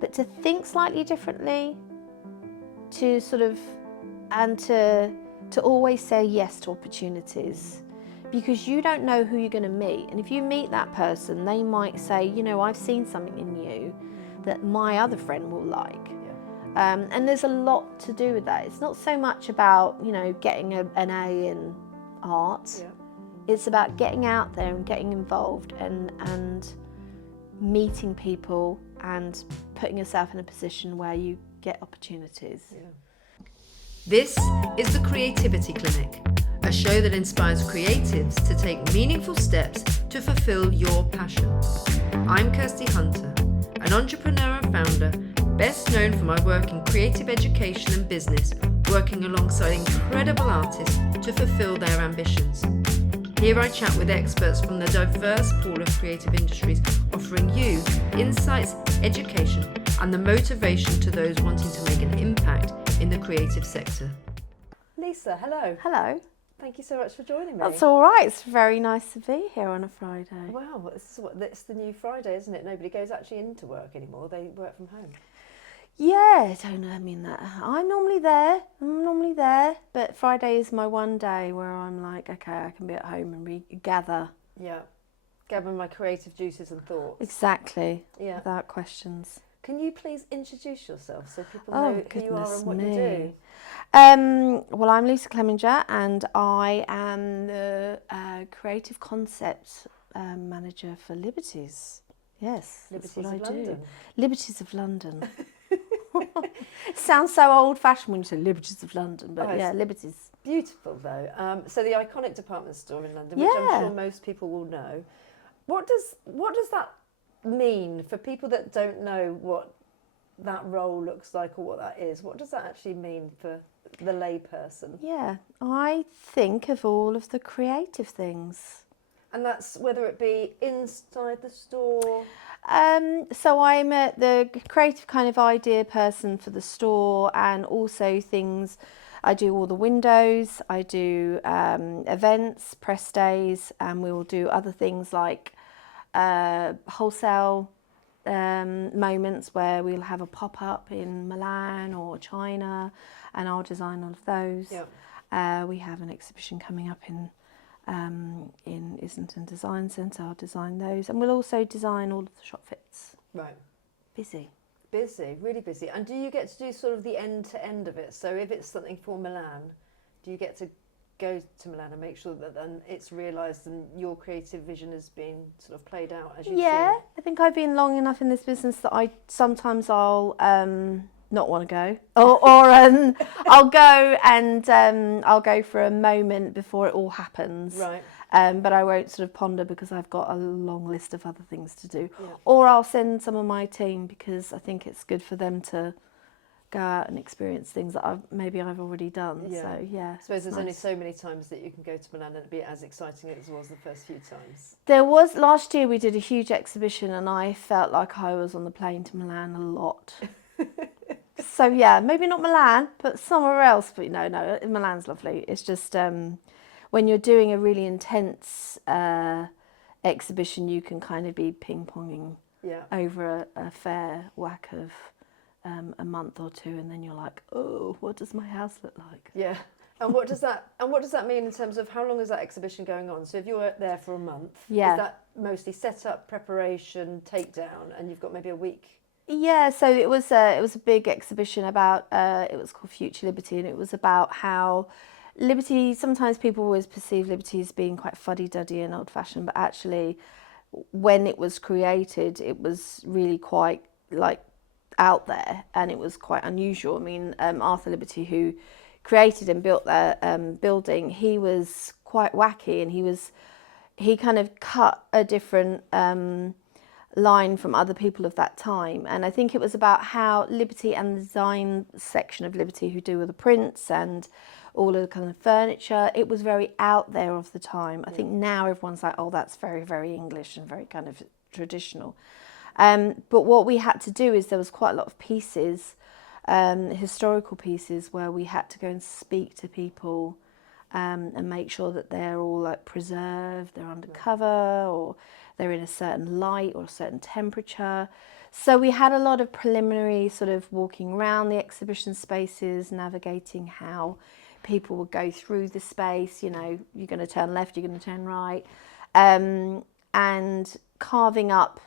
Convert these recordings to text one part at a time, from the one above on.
but to think slightly differently, to sort of, and to always say yes to opportunities, because you don't know who you're going to meet. And if you meet that person, they might say, you know, I've seen something in you that my other friend will like. And there's a lot to do with that. It's not so much about, you know, getting an A in art. It's about getting out there and getting involved and meeting people and putting yourself in a position where you get opportunities. This is the Creativity Clinic, a show that inspires creatives to take meaningful steps to fulfill your passion. I'm Kirsty Hunter, an entrepreneur and founder, best known for my work in creative education and business, working alongside incredible artists to fulfill their ambitions. Here I chat with experts from the diverse pool of creative industries, offering you insights, education, and the motivation to those wanting to make an impact in the creative sector. Lisa, hello. Hello. Thank you so much for joining me. That's all right. It's very nice to be here on a Friday. Wow, it's the new Friday, isn't it? Nobody goes actually into work anymore. They work from home. Yeah, I mean that. I'm normally there, but Friday is my one day where I'm like, okay, I can be at home and regather. Yeah, gather my creative juices and thoughts. Exactly. Yeah. Without questions. Can you please introduce yourself so people know who you are and what you do? Well, I'm Lisa Clemenger, and I am the creative concept manager for Liberties. Yes, that's what I do. Liberties of London. Sounds so old-fashioned when you say Liberties of London, but yeah, Liberties. Beautiful though. So the iconic department store in London, which I'm sure most people will know. What does that mean for people that don't know what that role looks like or what that is? What does that actually mean for the layperson? Yeah, I think of all of the creative things. And that's whether it be inside the store. So I'm the creative kind of idea person for the store, and also things. I do all the windows. I do events, press days, and we will do other things like wholesale moments where we'll have a pop-up in Milan or China, and I'll design all of those. Yeah. We have an exhibition coming up in Islington Design Centre. I'll design those, and we'll also design all of the shop fits. Right. Busy, really busy. And do you get to do sort of the end-to-end of it? So if it's something for Milan, do you get to go to Milan and make sure that then it's realised and your creative vision has been sort of played out as you see? Yeah, I think I've been long enough in this business that I'll not want to go, or I'll go and I'll go for a moment before it all happens. Right. But I won't sort of ponder because I've got a long list of other things to do. Yeah. Or I'll send some of my team because I think it's good for them to go out and experience things that I've already done. Yeah. So yeah. I suppose there's only so many times that you can go to Milan and it'd be as exciting as it was the first few times. There was, last year we did a huge exhibition and I felt like I was on the plane to Milan a lot. So yeah, maybe not Milan, but somewhere else. But no, Milan's lovely. It's just when you're doing a really intense exhibition, you can kind of be ping-ponging over a fair whack of a month or two, and then you're like, oh, what does my house look like? Yeah. And what does that mean in terms of how long is that exhibition going on? So if you're there for a month, is that mostly set up, preparation, takedown, and you've got maybe a week? Yeah, so it was a big exhibition about it was called Future Liberty, and it was about how liberty, sometimes people always perceive liberty as being quite fuddy-duddy and old-fashioned, but actually when it was created it was really quite like out there, and it was quite unusual. I mean, Arthur Liberty, who created and built that building, he was quite wacky, and he kind of cut a different line from other people of that time. And I think it was about how Liberty and the design section of Liberty, who do all the prints and all of the kind of furniture, it was very out there of the time. I think now everyone's like, oh, that's very, very English and very kind of traditional. But what we had to do is there was quite a lot of pieces, historical pieces, where we had to go and speak to people and make sure that they're all like preserved, they're under cover, or they're in a certain light or a certain temperature. So we had a lot of preliminary sort of walking around the exhibition spaces, navigating how people would go through the space. You know, you're going to turn left, you're going to turn right, and carving up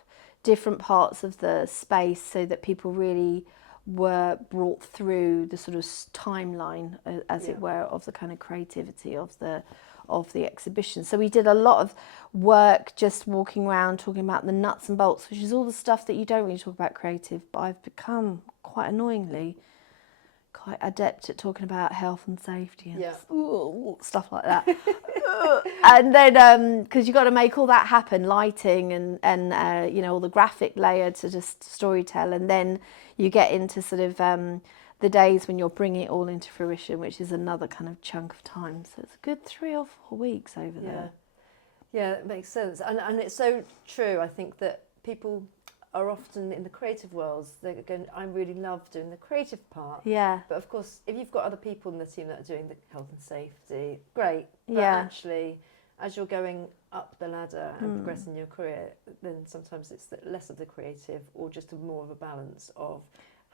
different parts of the space so that people really were brought through the sort of timeline, as it were, of the kind of creativity of the exhibition. So we did a lot of work just walking around talking about the nuts and bolts, which is all the stuff that you don't really talk about creative, but I've become quite annoyingly quite adept at talking about health and safety and stuff like that. And then because you've got to make all that happen, lighting and you know, all the graphic layer to just storytell, and then you get into sort of the days when you're bringing it all into fruition, which is another kind of chunk of time. So it's a good 3 or 4 weeks over there. Yeah, it makes sense. And it's so true. I think that people are often in the creative worlds, they're going, I really love doing the creative part. Yeah. But of course, if you've got other people in the team that are doing the health and safety, great. But actually, as you're going up the ladder and progressing your career, then sometimes it's less of the creative or just more of a balance of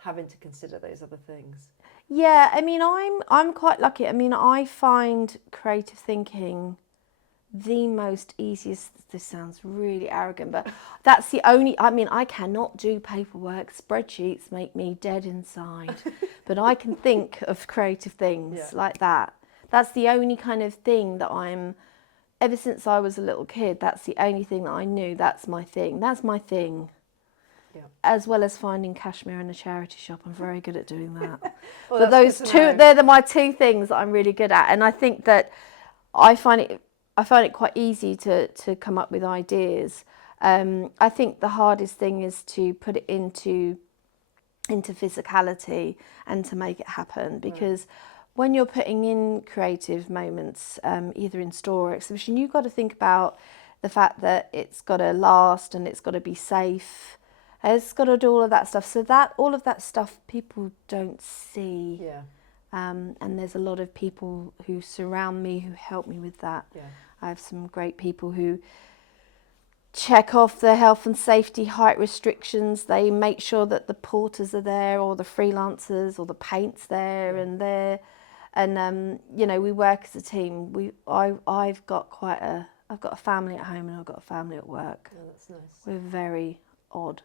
having to consider those other things. Yeah, I mean, I'm quite lucky. I mean, I find creative thinking the most easiest. This sounds really arrogant, but that's the only. I mean, I cannot do paperwork. Spreadsheets make me dead inside, but I can think of creative things like that. That's the only kind of thing that I'm. Ever since I was a little kid, that's the only thing that I knew. That's my thing. That's my thing. Yeah. As well as finding cashmere in a charity shop, I'm very good at doing that. Well, but those two, they're my two things that I'm really good at, and I think that I find it quite easy to come up with ideas. I think the hardest thing is to put it into physicality and to make it happen, because when you're putting in creative moments, either in store or exhibition, you've got to think about the fact that it's got to last and it's got to be safe. It's got to do all of that stuff. So that all of that stuff people don't see. Yeah. And there's a lot of people who surround me who help me with that. Yeah. I have some great people who check off the health and safety height restrictions. They make sure that the porters are there, or the freelancers, or the paint's there, and you know, we work as a team. I've got a family at home and I've got a family at work. Oh, that's nice. We're very odd.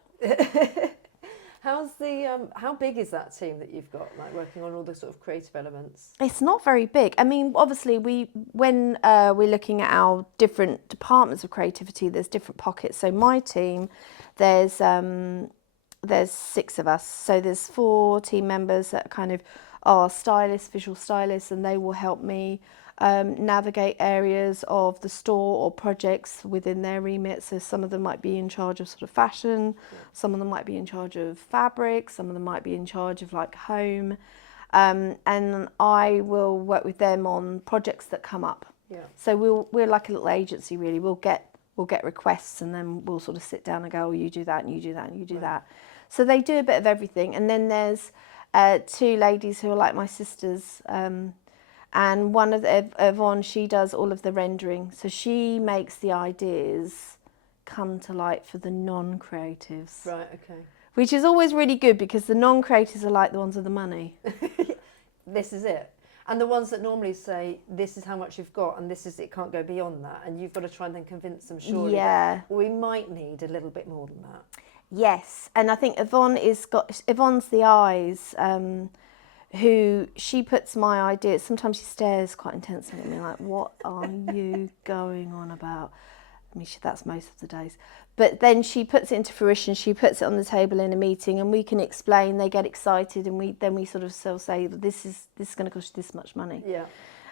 How big is that team that you've got, like working on all the sort of creative elements? It's not very big. I mean, obviously, when we're looking at our different departments of creativity, there's different pockets. So my team, there's 6 of us. So there's 4 team members that kind of are stylists, visual stylists, and they will help me navigate areas of the store or projects within their remit. So some of them might be in charge of sort of fashion, some of them might be in charge of fabric, some of them might be in charge of like home, and I will work with them on projects that come up. Yeah. So we're like a little agency really. We'll get requests, and then we'll sort of sit down and go, oh, you do that, and you do that, and you do that. So they do a bit of everything, and then there's 2 ladies who are like my sisters. And one of Yvonne, she does all of the rendering. So she makes the ideas come to light for the non-creatives. Right, okay. Which is always really good, because the non-creatives are like the ones with the money. This is it. And the ones that normally say, this is how much you've got, and this is, it can't go beyond that. And you've got to try and then convince them, surely, that we might need a little bit more than that. Yes. And I think Yvonne's the eyes. Who she puts my ideas, sometimes she stares quite intensely at me like, what are you going on about? I mean, that's most of the days. But then she puts it into fruition, she puts it on the table in a meeting, and we can explain, they get excited, and we sort of say, this is going to cost you this much money. Yeah.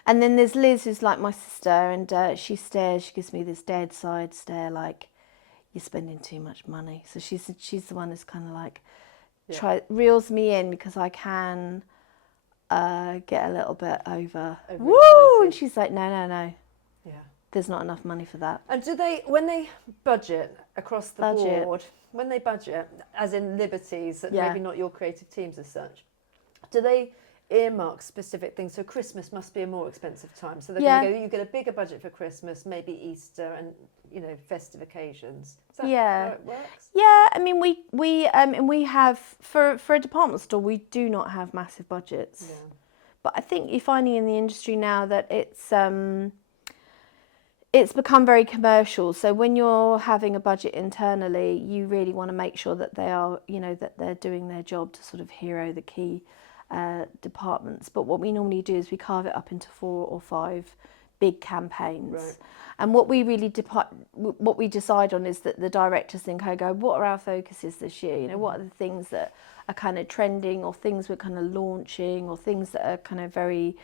And then there's Liz, who's like my sister, and she stares, she gives me this dead side stare like, you're spending too much money. So she's the one who's kind of like, reels me in, because I can get a little bit over. Woo! And she's like, no. Yeah. There's not enough money for that. And do they, when they budget across the board, when they budget, as in liberties, that maybe not your creative teams as such, do they earmark specific things? So Christmas must be a more expensive time. So they're going to go, you get a bigger budget for Christmas, maybe Easter and, you know, festive occasions. Is that Yeah. how it works? Yeah, I mean, we have for a department store, we do not have massive budgets. Yeah. But I think you're finding in the industry now that it's become very commercial. So when you're having a budget internally, you really want to make sure that they are, that they're doing their job to sort of hero the key departments. But what we normally do is we carve it up into 4 or 5 big campaigns. Right. And what we really what we decide on is that the directors think, what are our focuses this year? What are the things that are kind of trending, or things we're kind of launching, or things that are kind of very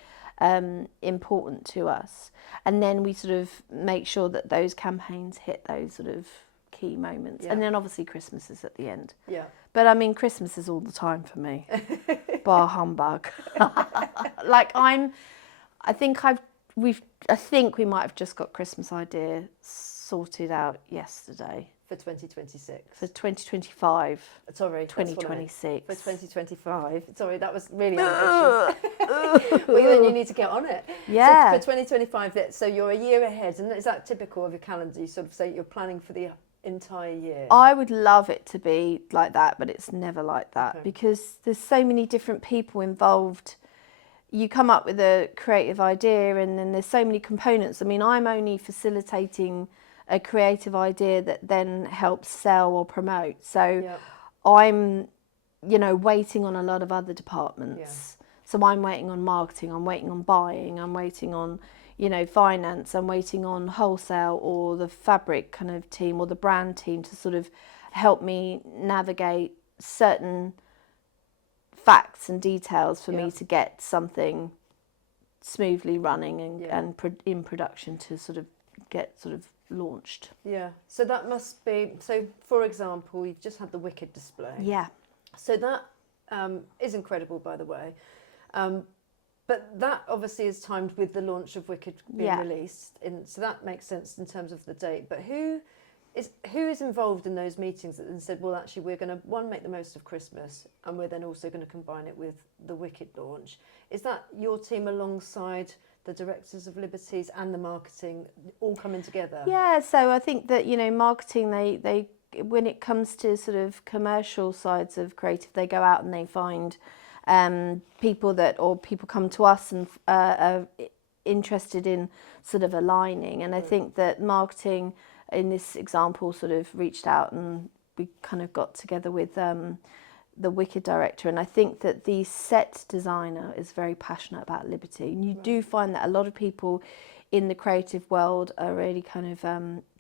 important to us. And then we sort of make sure that those campaigns hit those sort of key moments. Yeah. And then obviously Christmas is at the end. Yeah. But I mean, Christmas is all the time for me. Bar humbug. I think we might have just got Christmas idea sorted out yesterday. For 2026. For 2025. Sorry. 2026. For 2025. Sorry, that was really ambitious. Well, then you need to get on it. Yeah. So for 2025, so you're a year ahead, and is that typical of your calendar? You sort of say you're planning for the entire year. I would love it to be like that, but it's never like that, because there's so many different people involved. You come up with a creative idea, and then there's so many components. I mean, I'm only facilitating a creative idea that then helps sell or promote. So I'm, waiting on a lot of other departments. So I'm waiting on marketing, I'm waiting on buying, I'm waiting on, finance, I'm waiting on wholesale or the fabric kind of team or the brand team to sort of help me navigate certain facts and details for me to get something smoothly running and in production to sort of get sort of launched. Yeah, so that must be, so for example, you've just had the Wicked display. Yeah. So that is incredible, by the way. But that obviously is timed with the launch of Wicked being released. So that makes sense in terms of the date. But who is involved in those meetings that then said, well, actually, we're going to, make the most of Christmas, and we're then also going to combine it with the Wicked launch? Is that your team alongside the directors of Liberties and the marketing all coming together? Yeah, so I think that, marketing, they when it comes to sort of commercial sides of creative, they go out and they find people come to us and are interested in sort of aligning. And I think that marketing in this example sort of reached out, and we kind of got together with the Wicked director, and I think that the set designer is very passionate about Liberty. And you do find that a lot of people in the creative world are really kind of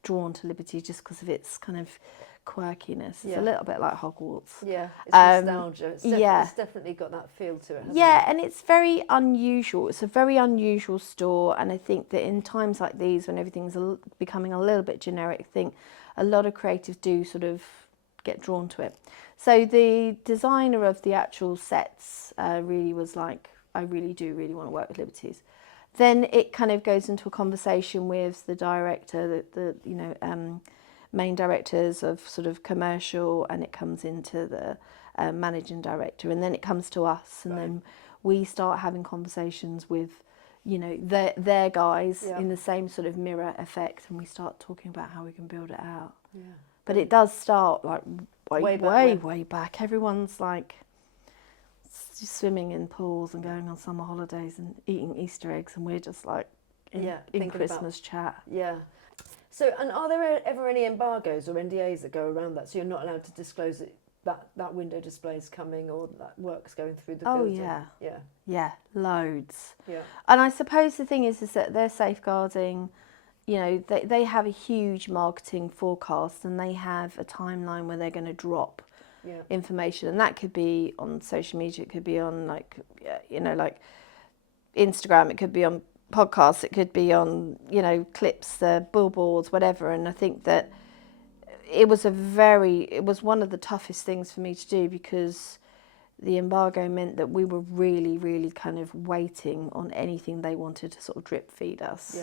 drawn to Liberty just because of its kind of quirkiness. It's a little bit like Hogwarts. Yeah, it's nostalgia. It's definitely got that feel to it, hasn't it? And it's very unusual. It's a very unusual store, and I think that in times like these, when everything's becoming a little bit generic, I think a lot of creatives do sort of get drawn to it. So the designer of the actual sets really was like, I really want to work with Liberties. Then it kind of goes into a conversation with the director, the main directors of sort of commercial, and it comes into the managing director, and then it comes to us, and then we start having conversations with their guys in the same sort of mirror effect, and we start talking about how we can build it out. But it does start like way back. Everyone's like swimming in pools and going on summer holidays and eating Easter eggs, and we're just like in Christmas chat. Yeah. So, and are there ever any embargoes or NDAs that go around that? So you're not allowed to disclose that window display is coming, or that work's going through the building? Yeah, loads. Yeah. And I suppose the thing is that they're safeguarding, they have a huge marketing forecast, and they have a timeline where they're going to drop information, and that could be on social media, it could be on like Instagram, it could be on podcasts, it could be on clips, billboards, whatever. And I think that it was one of the toughest things for me to do, because the embargo meant that we were really kind of waiting on anything they wanted to sort of drip feed us.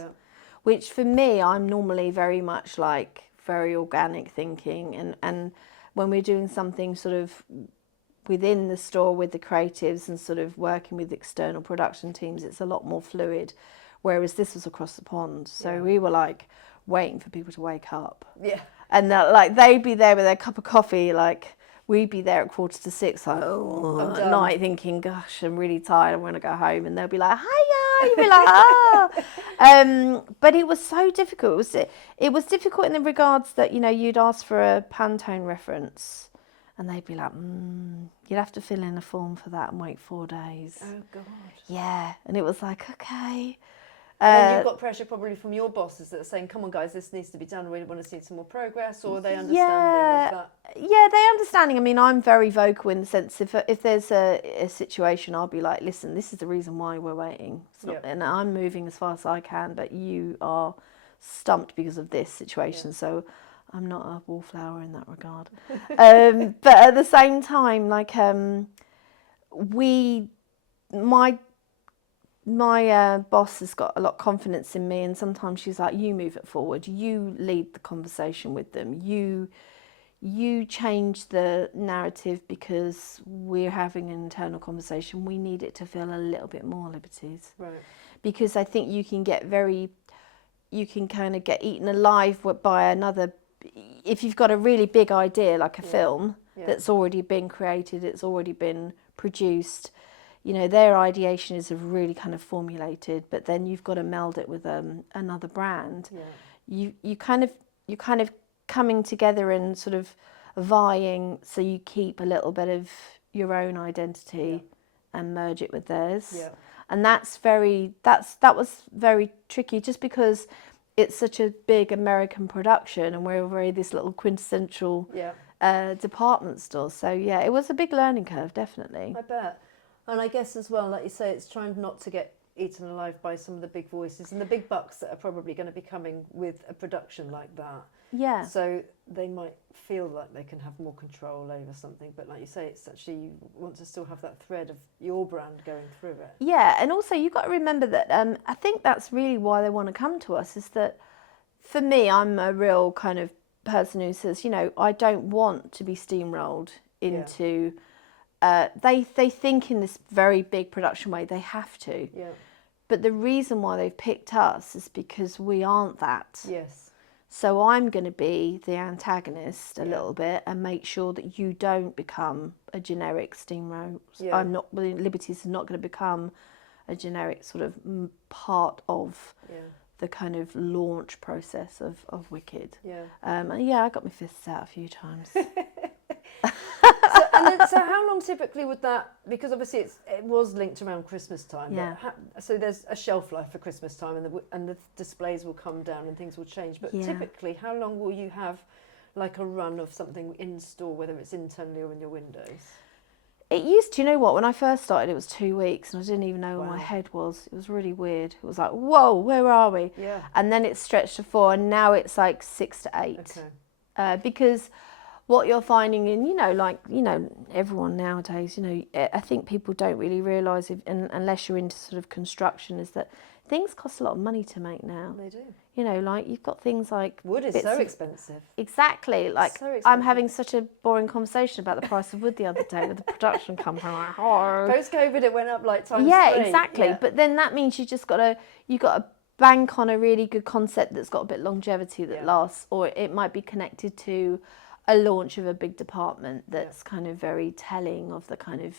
Which for me, I'm normally very much like very organic thinking, and when we're doing something sort of within the store with the creatives and sort of working with external production teams, it's a lot more fluid, whereas this was across the pond. So we were like waiting for people to wake up. And like they'd be there with their cup of coffee, like we'd be there at 5:45, like at night, thinking, "Gosh, I'm really tired. I want to go home." And they'll be like, "Hiya!" You'd be like, "Ah." But it was so difficult. It was difficult in the regards that you'd ask for a Pantone reference, and they'd be like, "You'd have to fill in a form for that and wait 4 days." Oh God. Yeah, and it was like, okay. And then you've got pressure probably from your bosses that are saying, "Come on, guys, this needs to be done. We want to see some more progress," or are they understanding of that? Yeah, they're understanding. I mean, I'm very vocal in the sense if there's a situation, I'll be like, "Listen, this is the reason why we're waiting, and I'm moving as fast as I can, but you are stumped because of this situation." So I'm not a wallflower in that regard. But at the same time, like my boss has got a lot of confidence in me, and sometimes she's like, "You move it forward. You lead the conversation with them. You change the narrative because we're having an internal conversation. We need it to feel a little bit more liberties." Right. Because I think you can kind of get eaten alive by another. If you've got a really big idea like a film that's already been created, it's already been produced. Their ideation is really kind of formulated, but then you've got to meld it with another brand. Yeah. You kind of coming together and sort of vying, so you keep a little bit of your own identity and merge it with theirs. Yeah. And that was very tricky, just because it's such a big American production and we're already this little quintessential department store. So yeah, it was a big learning curve, definitely. I bet. And I guess as well, like you say, it's trying not to get eaten alive by some of the big voices and the big bucks that are probably going to be coming with a production like that. Yeah. So they might feel like they can have more control over something, but like you say, it's actually, you want to still have that thread of your brand going through it. Yeah, and also you've got to remember that I think that's really why they want to come to us, is that for me, I'm a real kind of person who says, I don't want to be steamrolled into... They think in this very big production way, they have to. Yeah. But the reason why they've picked us is because we aren't that. Yes. So I'm going to be the antagonist a little bit and make sure that you don't become a generic steamroll. Yeah. Liberties is not going to become a generic sort of part of the kind of launch process of Wicked. Yeah. And I got my fists out a few times. So how long typically would that, because obviously it was linked around Christmas time. Yeah. So there's a shelf life for Christmas time, and the displays will come down and things will change. But typically, how long will you have like a run of something in store, whether it's internally or in your windows? It used to, when I first started, it was 2 weeks and I didn't even know where my head was. It was really weird. It was like, whoa, where are we? Yeah. And then it stretched to 4 and now it's like 6 to 8. Okay. Because what you're finding in, everyone nowadays, I think people don't really realise, unless you're into sort of construction, is that things cost a lot of money to make now. They do. You've got things like... Wood is so expensive. Exactly. Like, so I'm having such a boring conversation about the price of wood the other day with the production company. Like, oh. Post-COVID, it went up like times 3. Yeah, exactly. Yeah. But then that means you got to bank on a really good concept that's got a bit of longevity that lasts, or it might be connected to a launch of a big department that's kind of very telling of the kind of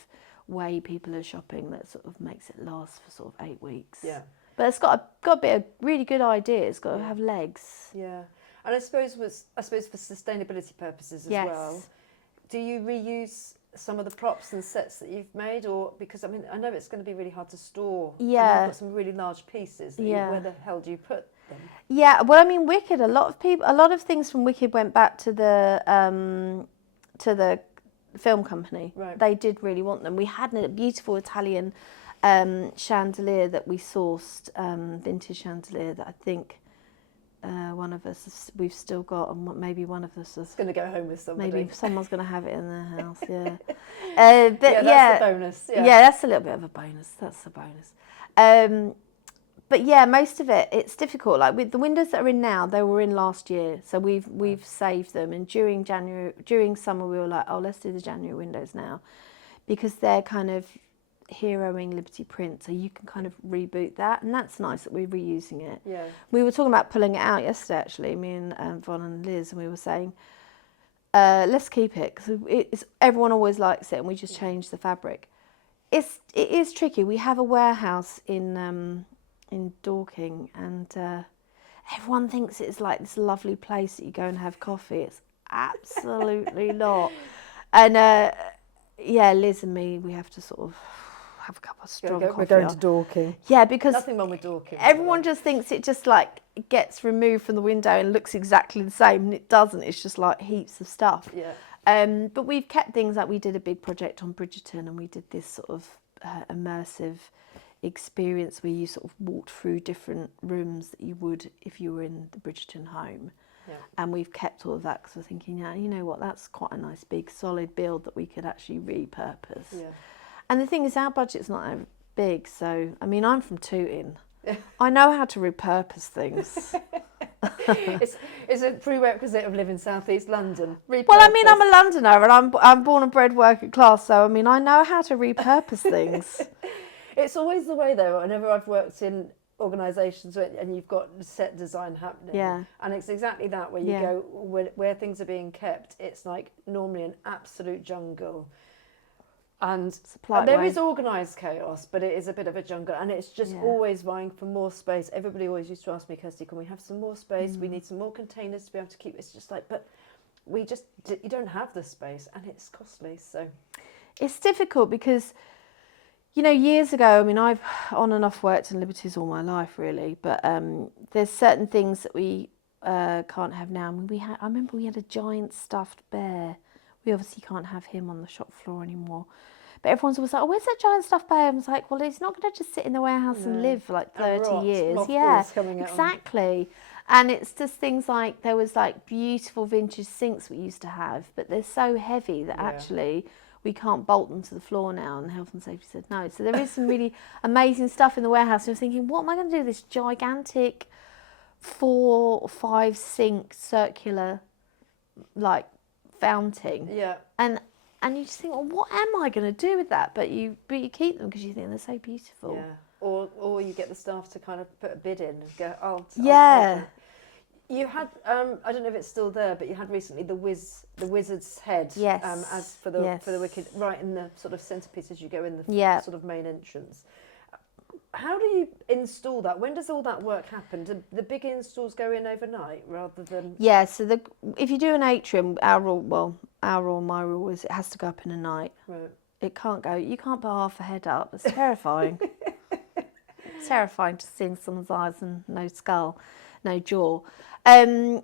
way people are shopping, that sort of makes it last for sort of 8 weeks. Yeah. But it's got a bit of really good idea. It's got to have legs. Yeah. And I suppose for sustainability purposes as well, do you reuse some of the props and sets that you've made, or because I know it's going to be really hard to store. Yeah. You've got some really large pieces. Where the hell do you put them? Yeah. Well, Wicked. A lot of things from Wicked went back to the film company. Right. They did really want them. We had a beautiful Italian chandelier that we sourced, vintage chandelier that I think one of us we've still got, and maybe one of us is going to go home with somebody. Maybe someone's going to have it in their house. Yeah. But that's the bonus. Yeah, that's a little bit of a bonus. That's a bonus. But yeah, most of it's difficult. Like with the windows that are in now, they were in last year, so we've saved them. And during summer, we were like, oh, let's do the January windows now, because they're kind of heroing Liberty print, so you can kind of reboot that, and that's nice that we're reusing it. Yeah. We were talking about pulling it out yesterday, actually, me and Von and Liz, and we were saying, let's keep it, because everyone always likes it, and we just change the fabric. It is tricky. We have a warehouse in Dorking, and everyone thinks it's like this lovely place that you go and have coffee. It's absolutely not. And yeah, Liz and me, we have to sort of have a cup of strong coffee. We're going to Dorking. Yeah, because nothing wrong with Dorking. Everyone just thinks it just like gets removed from the window and looks exactly the same, and it doesn't. It's just like heaps of stuff. Yeah. But we've kept things like we did a big project on Bridgerton, and we did this sort of immersive experience where you sort of walked through different rooms that you would if you were in the Bridgerton home. Yeah. And we've kept all of that because we're thinking, yeah, you know what, that's quite a nice big solid build that we could actually repurpose. Yeah. And the thing is, our budget's not that big, so I mean, I'm from Tooting. I know how to repurpose things. It's a prerequisite of living South East London. Repurpose. Well, I mean, I'm a Londoner and I'm born and bred working class, so I mean, I know how to repurpose things. It's always the way, though. Whenever I've worked in organisations and you've got set design happening, and it's exactly that where you go where things are being kept. It's like normally an absolute jungle. And there is organised chaos, but it is a bit of a jungle, and it's just always vying for more space. Everybody always used to ask me, Kirsty, can we have some more space? We need some more containers to be able to keep. It's just like, but you don't have the space, and it's costly. So it's difficult because, you know, years ago, I mean, I've on and off worked in Liberties all my life, really, but there's certain things that we can't have now. I mean, I remember we had a giant stuffed bear. We obviously can't have him on the shop floor anymore. But everyone's always like, oh, where's that giant stuffed bear? I was like, well, he's not going to just sit in the warehouse and live for like 30 years. Yeah, exactly. And it's just things like, there was like beautiful vintage sinks we used to have, but they're so heavy that actually we can't bolt them to the floor now. And health and safety said no. So there is some really amazing stuff in the warehouse. And I was thinking, what am I going to do with this gigantic 4 or 5 sink circular, like, fountain, and you just think, well, what am I going to do with that? But you keep them because you think they're so beautiful. Or you get the staff to kind of put a bid in and go, I'll you had I don't know if it's still there, but you had recently the wizard's head, as for the wicked, right in the sort of centerpiece as you go in the sort of main entrance. How do you install that? When does all that work happen? Do the big installs go in overnight rather than? Yeah, so if you do an atrium, our rule, my rule is it has to go up in a night. Right. You can't put half a head up. It's terrifying. It's terrifying to see someone's eyes and no skull, no jaw. So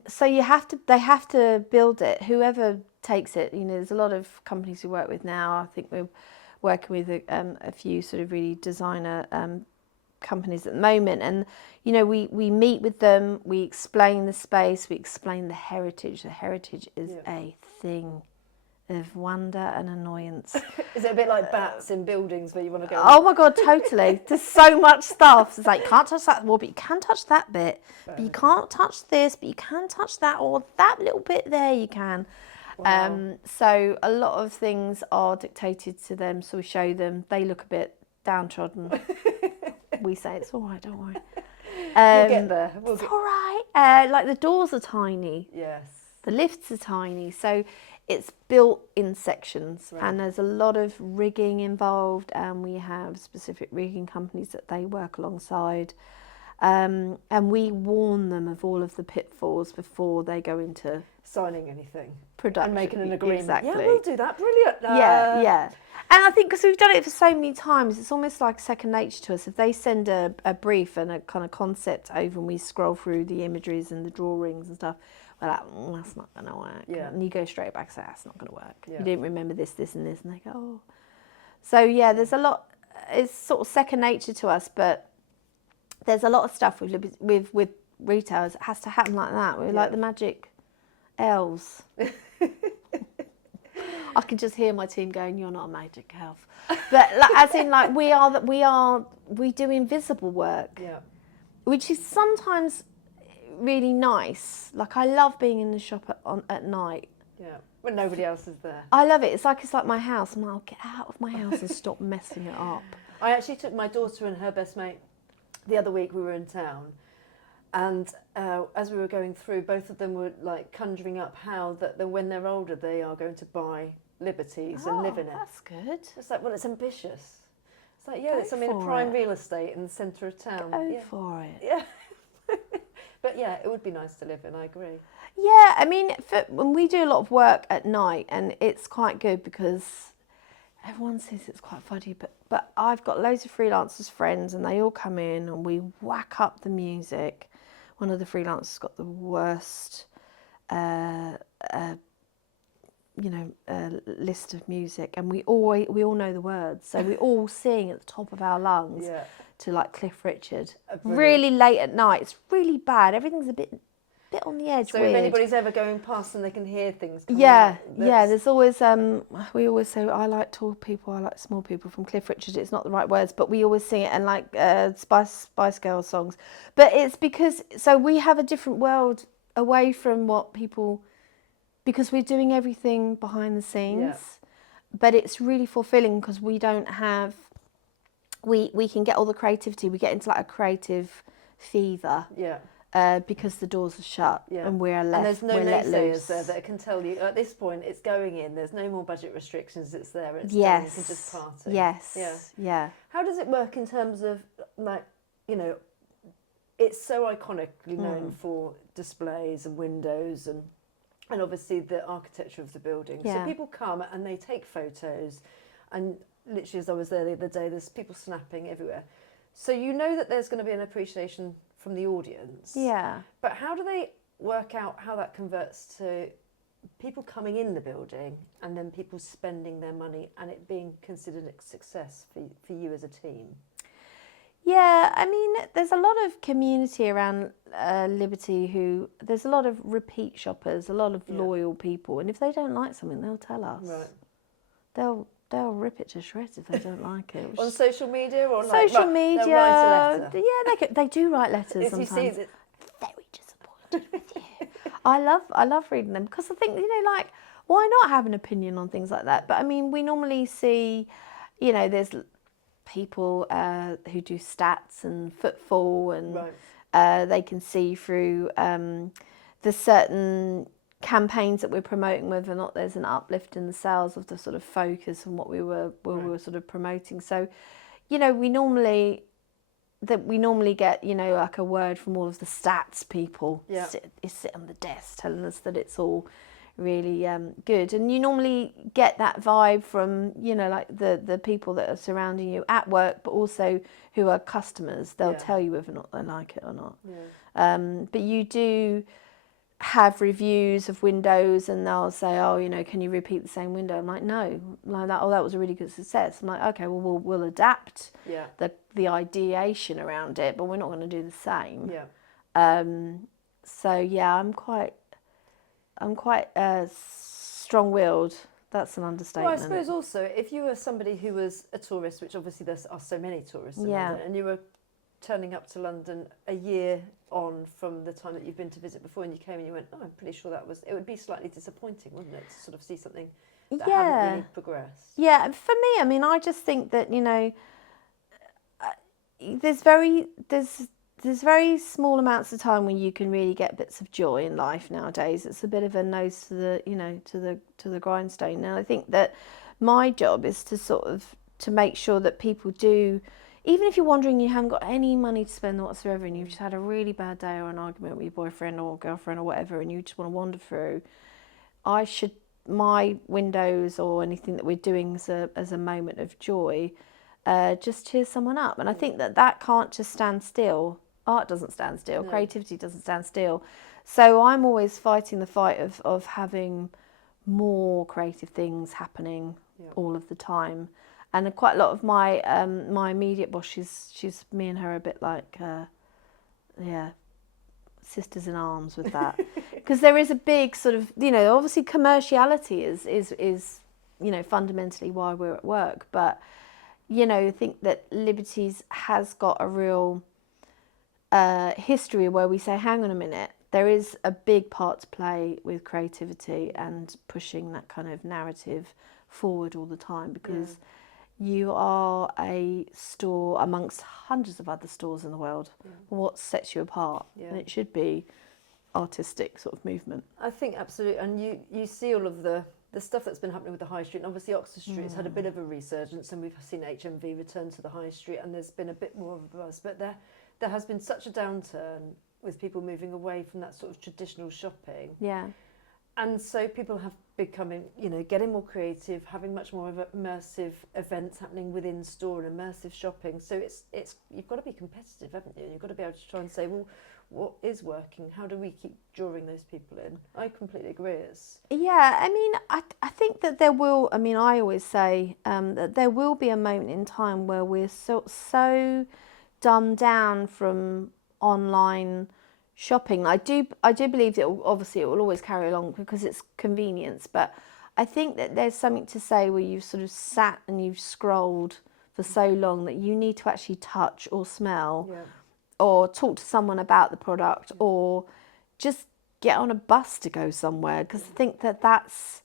they have to build it. Whoever takes it, you know, there's a lot of companies we work with now. I think we're working with a few sort of really designer companies at the moment, and you know, we meet with them, we explain the space, we explain the heritage. The heritage is a thing of wonder and annoyance. Is it a bit like bats in buildings where you want to go? Oh my god, totally. There's so much stuff. It's like, you can't touch that wall, but you can touch that bit. But you can't touch this, but you can touch that, or that little bit there you can. Wow. So a lot of things are dictated to them, so we show them. They look a bit downtrodden. We say, it's all right, don't worry. We'll get there. It's all right. Like the doors are tiny. Yes. The lifts are tiny. So it's built in sections, and there's a lot of rigging involved, and we have specific rigging companies that they work alongside. And we warn them of all of the pitfalls before they go into signing anything, production, and making an agreement. Exactly. Yeah, we'll do that. Brilliant. Yeah. And I think because we've done it for so many times, it's almost like second nature to us. If they send a brief and a kind of concept over, and we scroll through the images and the drawings and stuff, we're like, that's not going to work. Yeah. And you go straight back and say, that's not going to work. Yeah. You didn't remember this, this, and this, and they go, oh. So yeah, there's a lot. It's sort of second nature to us, but there's a lot of stuff with retailers. It has to happen like that. We're like the magic elves. I can just hear my team going, "You're not a magic elf," but like, as in, like we do invisible work, which is sometimes really nice. Like I love being in the shop at night Yeah, when nobody else is there. I love it. It's like my house. I'm like, I'll get out of my house and stop messing it up. I actually took my daughter and her best mate the other week. We were in town, and as we were going through, both of them were like conjuring up how that when they're older they are going to buy liberties and live in it. That's good. It's like, well, it's ambitious. It's like, yeah, Go it's, I mean, a for prime it. real estate in the centre of town. Go Yeah. for it. Yeah. But yeah, it would be nice to live in, I agree. Yeah, I mean, when we do a lot of work at night, and it's quite good because everyone says it's quite funny, but I've got loads of freelancers friends, and they all come in and we whack up the music. One of the freelancers got the worst, list of music, and we all know the words, so we all sing at the top of our lungs Yeah. to like Cliff Richard. Brilliant. Really late at night. It's really bad. Everything's a bit on the edge. So weird. if anybody's ever going past and they can hear things coming Yeah, out, yeah. There's always we always say I like tall people, I like small people from Cliff Richard. It's not the right words, but we always sing it, and like Spice Girls songs. But it's because we have a different world away from what people, because we're doing everything behind the scenes. Yeah. But it's really fulfilling because we don't have we can get all the creativity. We get into like a creative fever. Yeah. Because the doors are shut, Yeah. and we're left. And there's no we're let naysayers loose. there that can tell you at this point it's going in. There's no more budget restrictions. It's there. It's done. Yes. You can just party. Yes. Yeah. Yeah. How does it work in terms of like, it's so iconically known for displays and windows and obviously the architecture of the building. So Yeah. people come and they take photos, and literally as I was there the other day, there's people snapping everywhere. So you know that there's going to be an appreciation from the audience. Yeah. But how do they work out how that converts to people coming in the building and then people spending their money and it being considered a success for you as a team? Yeah, I mean, there's a lot of community around Liberty there's a lot of repeat shoppers, a lot of loyal people, and if they don't like something, they'll tell us. Right. They'll rip it to shreds if they don't like it. On social media or social media? they'll write a letter. Yeah, they do write letters If sometimes. you see it, Very disappointed with you. I love reading them because I think, like, why not have an opinion on things like that? But I mean, we normally see, there's people who do stats and footfall, and Right. they can see through the certain campaigns that we're promoting whether or not there's an uplift in the sales of the sort of focus and what we were sort of promoting. So, we normally get like a word from all of the stats people. Yeah. sit on the desk telling us that it's all really good, and you normally get that vibe from like the people that are surrounding you at work, but also who are customers. They'll tell you whether or not they like it or not. Yeah. But you do have reviews of windows, and they'll say, oh, can you repeat the same window? I'm like, no, like that. Oh, that was a really good success. I'm like, okay, well, we'll adapt the ideation around it, but we're not going to do the same. Yeah. So yeah, I'm quite strong-willed. That's an understatement. Well, I suppose also if you were somebody who was a tourist, which obviously there are so many tourists in London, and you were turning up to London a year on from the time that you've been to visit before, and you came and you went, oh, I'm pretty sure it would be slightly disappointing, wouldn't it, to sort of see something that hadn't really progressed? Yeah, for me, I mean, I just think that, there's very small amounts of time when you can really get bits of joy in life nowadays. It's a bit of a nose to the to the grindstone. And I think that my job is to sort of to make sure that people do, even if you're wondering you haven't got any money to spend whatsoever, and you've just had a really bad day or an argument with your boyfriend or girlfriend or whatever, and you just want to wander through, my windows or anything that we're doing as a moment of joy, just cheer someone up. And I think that can't just stand still. Art doesn't stand still. No. Creativity doesn't stand still. So I'm always fighting the fight of having more creative things happening all of the time. And quite a lot of my my immediate boss, she's me and her are a bit like, sisters in arms with that. Because there is a big sort of, obviously commerciality is fundamentally why we're at work. But, I think that Liberties has got a real history where we say, hang on a minute, there is a big part to play with creativity and pushing that kind of narrative forward all the time, because you are a store amongst hundreds of other stores in the world. What sets you apart? And it should be artistic sort of movement. I think absolutely, and you see all of the stuff that's been happening with the high street, and obviously Oxford Street's had a bit of a resurgence, and we've seen HMV return to the high street, and there's been a bit more of a buzz, but there has been such a downturn with people moving away from that sort of traditional shopping. Yeah. And so people have become, getting more creative, having much more of immersive events happening within store and immersive shopping. So it's you've got to be competitive, haven't you? You've got to be able to try and say, well, what is working? How do we keep drawing those people in? I completely agree. Yeah, I mean, I think that there will, I mean, I always say that there will be a moment in time where we're so dumbed down from online shopping. I do believe that obviously it will always carry along because it's convenience, but I think that there's something to say where you've sort of sat and you've scrolled for so long that you need to actually touch or smell or talk to someone about the product or just get on a bus to go somewhere, because I think that that's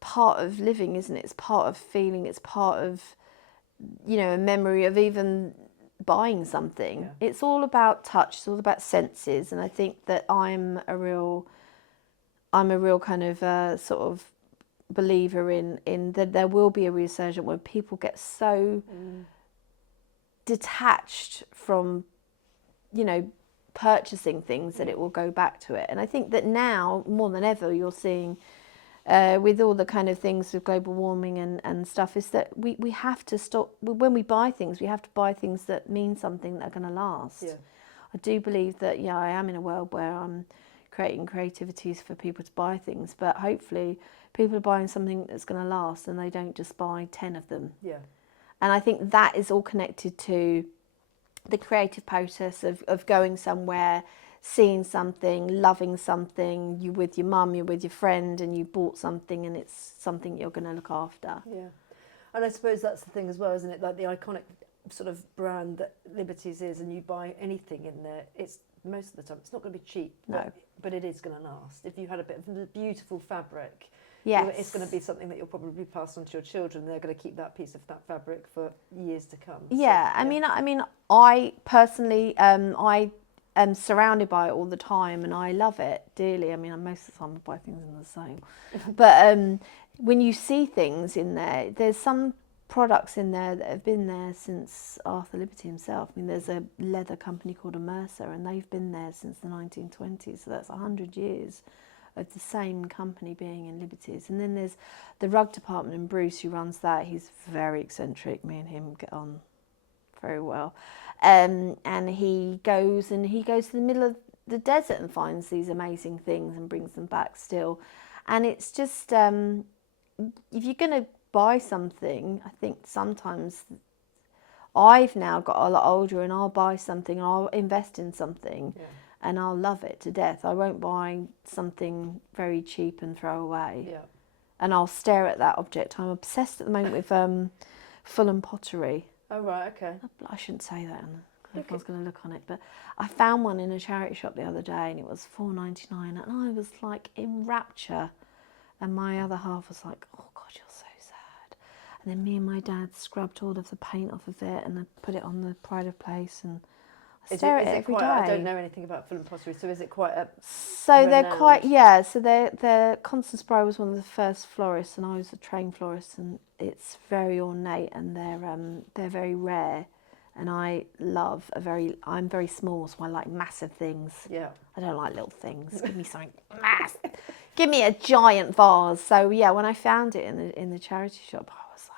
part of living, isn't it? It's part of feeling, it's part of, a memory of even buying something. It's all about touch, it's all about senses, and I think that I'm a real kind of sort of believer in that there will be a resurgence when people get so detached from purchasing things that it will go back to it. And I think that now more than ever you're seeing with all the kind of things with global warming and stuff, is that we have to stop, when we buy things, we have to buy things that mean something, that are going to last. I do believe that I am in a world where I'm creating creativities for people to buy things, but hopefully people are buying something that's going to last and they don't just buy 10 of them. And I think that is all connected to the creative process of going somewhere, seeing something, loving something, you with your mum, you're with your friend, and you bought something and it's something you're going to look after. And I suppose that's the thing as well, isn't it? Like the iconic sort of brand that Liberties is, and you buy anything in there, it's most of the time it's not going to be cheap, but it is going to last. If you had a bit of beautiful fabric, it's going to be something that you'll probably pass on to your children. They're going to keep that piece of that fabric for years to come. I mean, I personally, I am surrounded by it all the time, and I love it dearly. I mean, most of the time I buy things in the same, but when you see things in there, there's some products in there that have been there since Arthur Liberty himself. I mean, there's a leather company called Mercer, and they've been there since the 1920s, so that's 100 years of the same company being in Liberties. And then there's the rug department, and Bruce, who runs that, he's very eccentric. Me and him get on very well. And he goes to the middle of the desert and finds these amazing things and brings them back still. And it's just, if you're going to buy something, I think sometimes I've now got a lot older and I'll buy something and I'll invest in something and I'll love it to death. I won't buy something very cheap and throw away. And I'll stare at that object. I'm obsessed at the moment with Fulham pottery. Oh, right, okay. I shouldn't say that, Anna. Everyone's going to look on it. But I found one in a charity shop the other day and it was $4.99 and I was like in rapture. And my other half was like, oh God, you're so sad. And then me and my dad scrubbed all of the paint off of it and I put it on the pride of place and I stare at it every day. I don't know anything about Fulham pottery, so is it quite a they're quite, so their Constance Spry was one of the first florists and I was a trained florist, and it's very ornate and they're very rare. And I'm very small, so I like massive things. I don't like little things. Give me something massive. Give me a giant vase. So when I found it in the charity shop, I was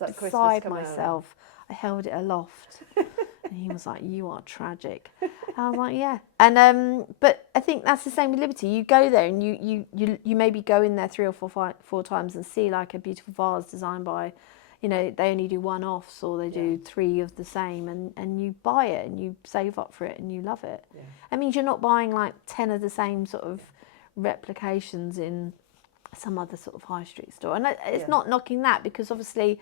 like, beside myself. I held it aloft. And he was like, you are tragic. And I was like, yeah. And but I think that's the same with Liberty. You go there and you maybe go in there 3 or 4 times and see like a beautiful vase designed by, they only do one-offs or they do 3 of the same, and you buy it and you save up for it and you love it. It means you're not buying like 10 of the same sort of replications in some other sort of high street store. And it's not knocking that, because obviously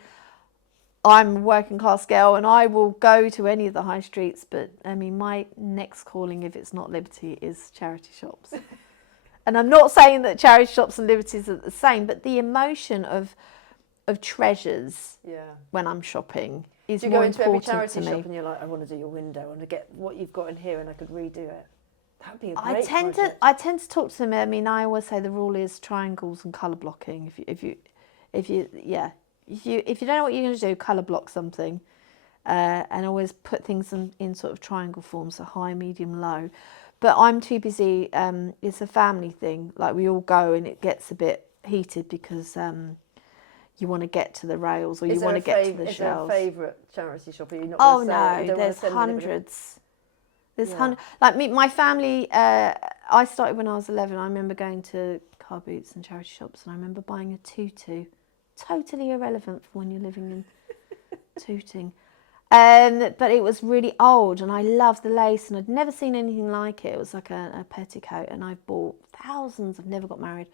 I'm a working class girl and I will go to any of the high streets, but I mean, my next calling, if it's not Liberty, is charity shops. And I'm not saying that charity shops and Liberties are the same, but the emotion of treasures when I'm shopping is more important to me. Do you go into every charity shop and you're like, I want to do your window, I want to get what you've got in here and I could redo it? That'd be a great project. I tend to talk to them. I mean, I always say the rule is triangles and colour blocking. If you don't know what you're going to do, colour block something, and always put things in sort of triangle form, so high, medium, low. But I'm too busy. It's a family thing. Like we all go, and it gets a bit heated because you want to get to the rails or you want to get to the shelves. Is there a favourite charity shop? Are you not oh no, there's hundreds. There's hundreds. Like me, my family. I started when I was 11. I remember going to car boots and charity shops, and I remember buying a tutu. Totally irrelevant for when you're living in Tooting. But it was really old and I loved the lace and I'd never seen anything like it. It was like a petticoat and I bought thousands. I've never got married.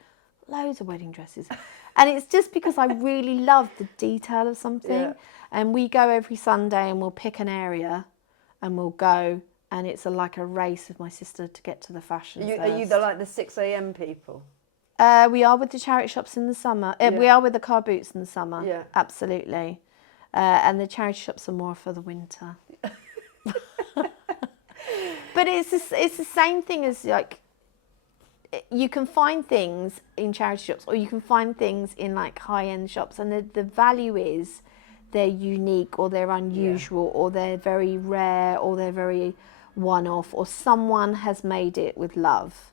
Loads of wedding dresses. And it's just because I really love the detail of something. Yeah. And we go every Sunday and we'll pick an area and we'll go and it's like a race with my sister to get to the fashion first. Are you like the 6 a.m. people? We are with the charity shops in the summer. We are with the car boots in the summer. Yeah. Absolutely. And the charity shops are more for the winter. But it's the same thing as like you can find things in charity shops or you can find things in like high-end shops and the value is they're unique or they're unusual or they're very rare or they're very one-off or someone has made it with love.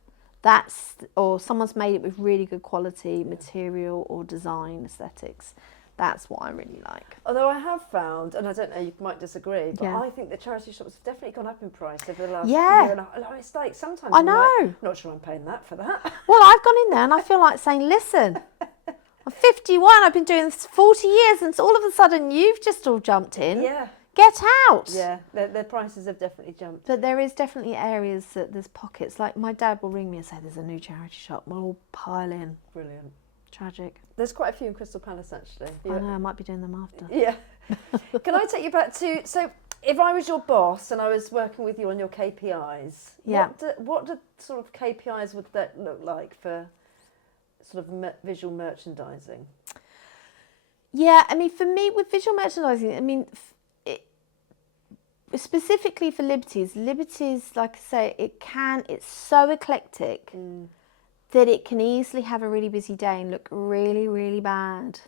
Or someone's made it with really good quality material or design aesthetics. That's what I really like. Although I have found, and I don't know, you might disagree, but I think the charity shops have definitely gone up in price over the last year and a half. It's like sometimes I'm like, not sure I'm paying that for that. Well, I've gone in there and I feel like saying, listen, I'm 51, I've been doing this 40 years and all of a sudden you've just all jumped in. Yeah. Get out. Yeah, their prices have definitely jumped. But there is definitely areas that there's pockets. Like my dad will ring me and say there's a new charity shop. We'll all pile in. Brilliant. Tragic. There's quite a few in Crystal Palace actually. I know, I might be doing them after. Yeah. Can I take you back to, so if I was your boss and I was working with you on your KPIs, what do sort of KPIs would that look like for sort of visual merchandising? Yeah, I mean, for me, with visual merchandising, I mean, specifically for Liberties, like I say, it's so eclectic that it can easily have a really busy day and look really, really bad.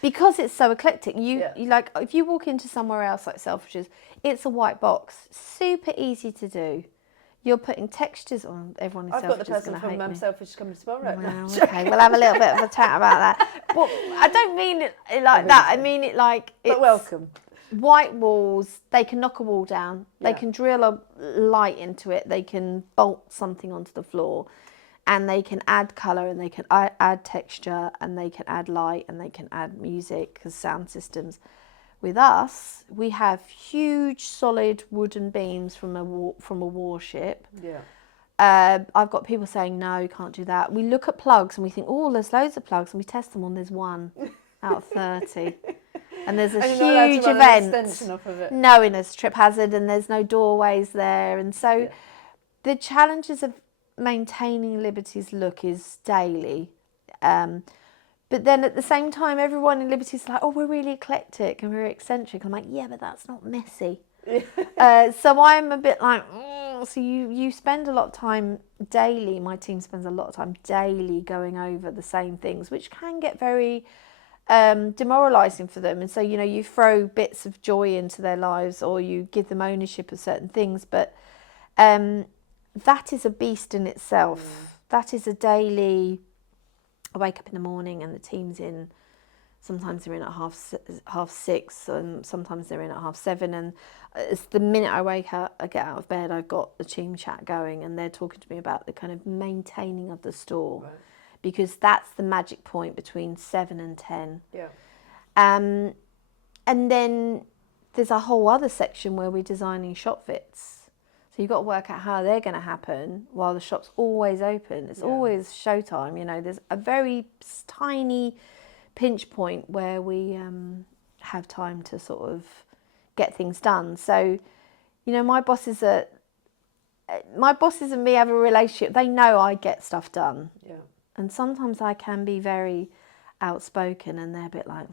Because it's so eclectic. You like, if you walk into somewhere else like Selfridges, it's a white box, super easy to do. You're putting textures on. Everyone in Selfridges is going to hate me. I've got the person from Selfridges coming tomorrow. Well, okay, we'll have a little bit of a chat about that. But I don't mean it like that. I mean it like it's... But welcome. White walls, they can knock a wall down. They can drill a light into it. They can bolt something onto the floor. And they can add colour and they can add texture and they can add light and they can add music because sound systems. With us, we have huge solid wooden beams from a warship. Yeah. I've got people saying, no, you can't do that. We look at plugs and we think, oh, there's loads of plugs, and we test them on, there's one out of 30. And there's a huge event. Knowing it's trip hazard and there's no doorways there. And so the challenges of maintaining Liberty's look is daily. But then at the same time, everyone in Liberty's like, oh, we're really eclectic and we're eccentric. I'm like, yeah, but that's not messy. So I'm a bit like, so you spend a lot of time daily, my team spends a lot of time daily going over the same things, which can get very demoralising for them. And so, you know, you throw bits of joy into their lives or you give them ownership of certain things. But that is a beast in itself. That is a daily... I wake up in the morning and the team's in. Sometimes they're in at half six, and sometimes they're in at 7:30. And it's the minute I wake up, I get out of bed, I've got the team chat going, and they're talking to me about the kind of maintaining of the store, because that's the magic point between 7 and 10. Yeah. And then there's a whole other section where we're designing shop fits. So you've got to work out how they're going to happen while the shop's always open. It's always showtime, you know. There's a very tiny pinch point where we have time to sort of get things done. So, you know, my bosses and me have a relationship. They know I get stuff done. Yeah. And sometimes I can be very outspoken and they're a bit like,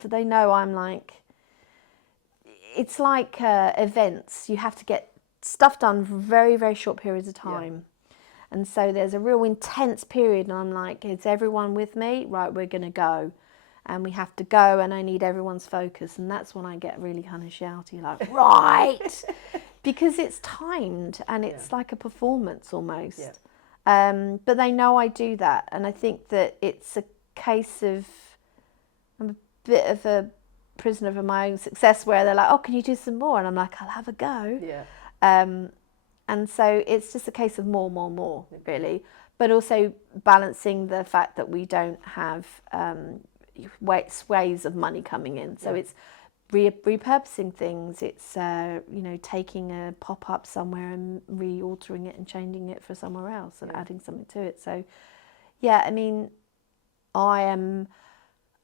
but they know I'm like, it's like events. You have to get stuff done for very, very short periods of time. Yeah. And so there's a real intense period and I'm like, is everyone with me? Right, we're going to go. And we have to go and I need everyone's focus. And that's when I get really kind of shouty, like, right. Because it's timed and it's like a performance almost. Yeah. But they know I do that. And I think that it's a case of, I'm a bit of a prisoner of my own success where they're like, oh, can you do some more? And I'm like, I'll have a go. Yeah. And so it's just a case of more, really. But also balancing the fact that we don't have ways of money coming in. So it's repurposing things. It's, you know, taking a pop-up somewhere and re-altering it and changing it for somewhere else and adding something to it. So, yeah, I mean, I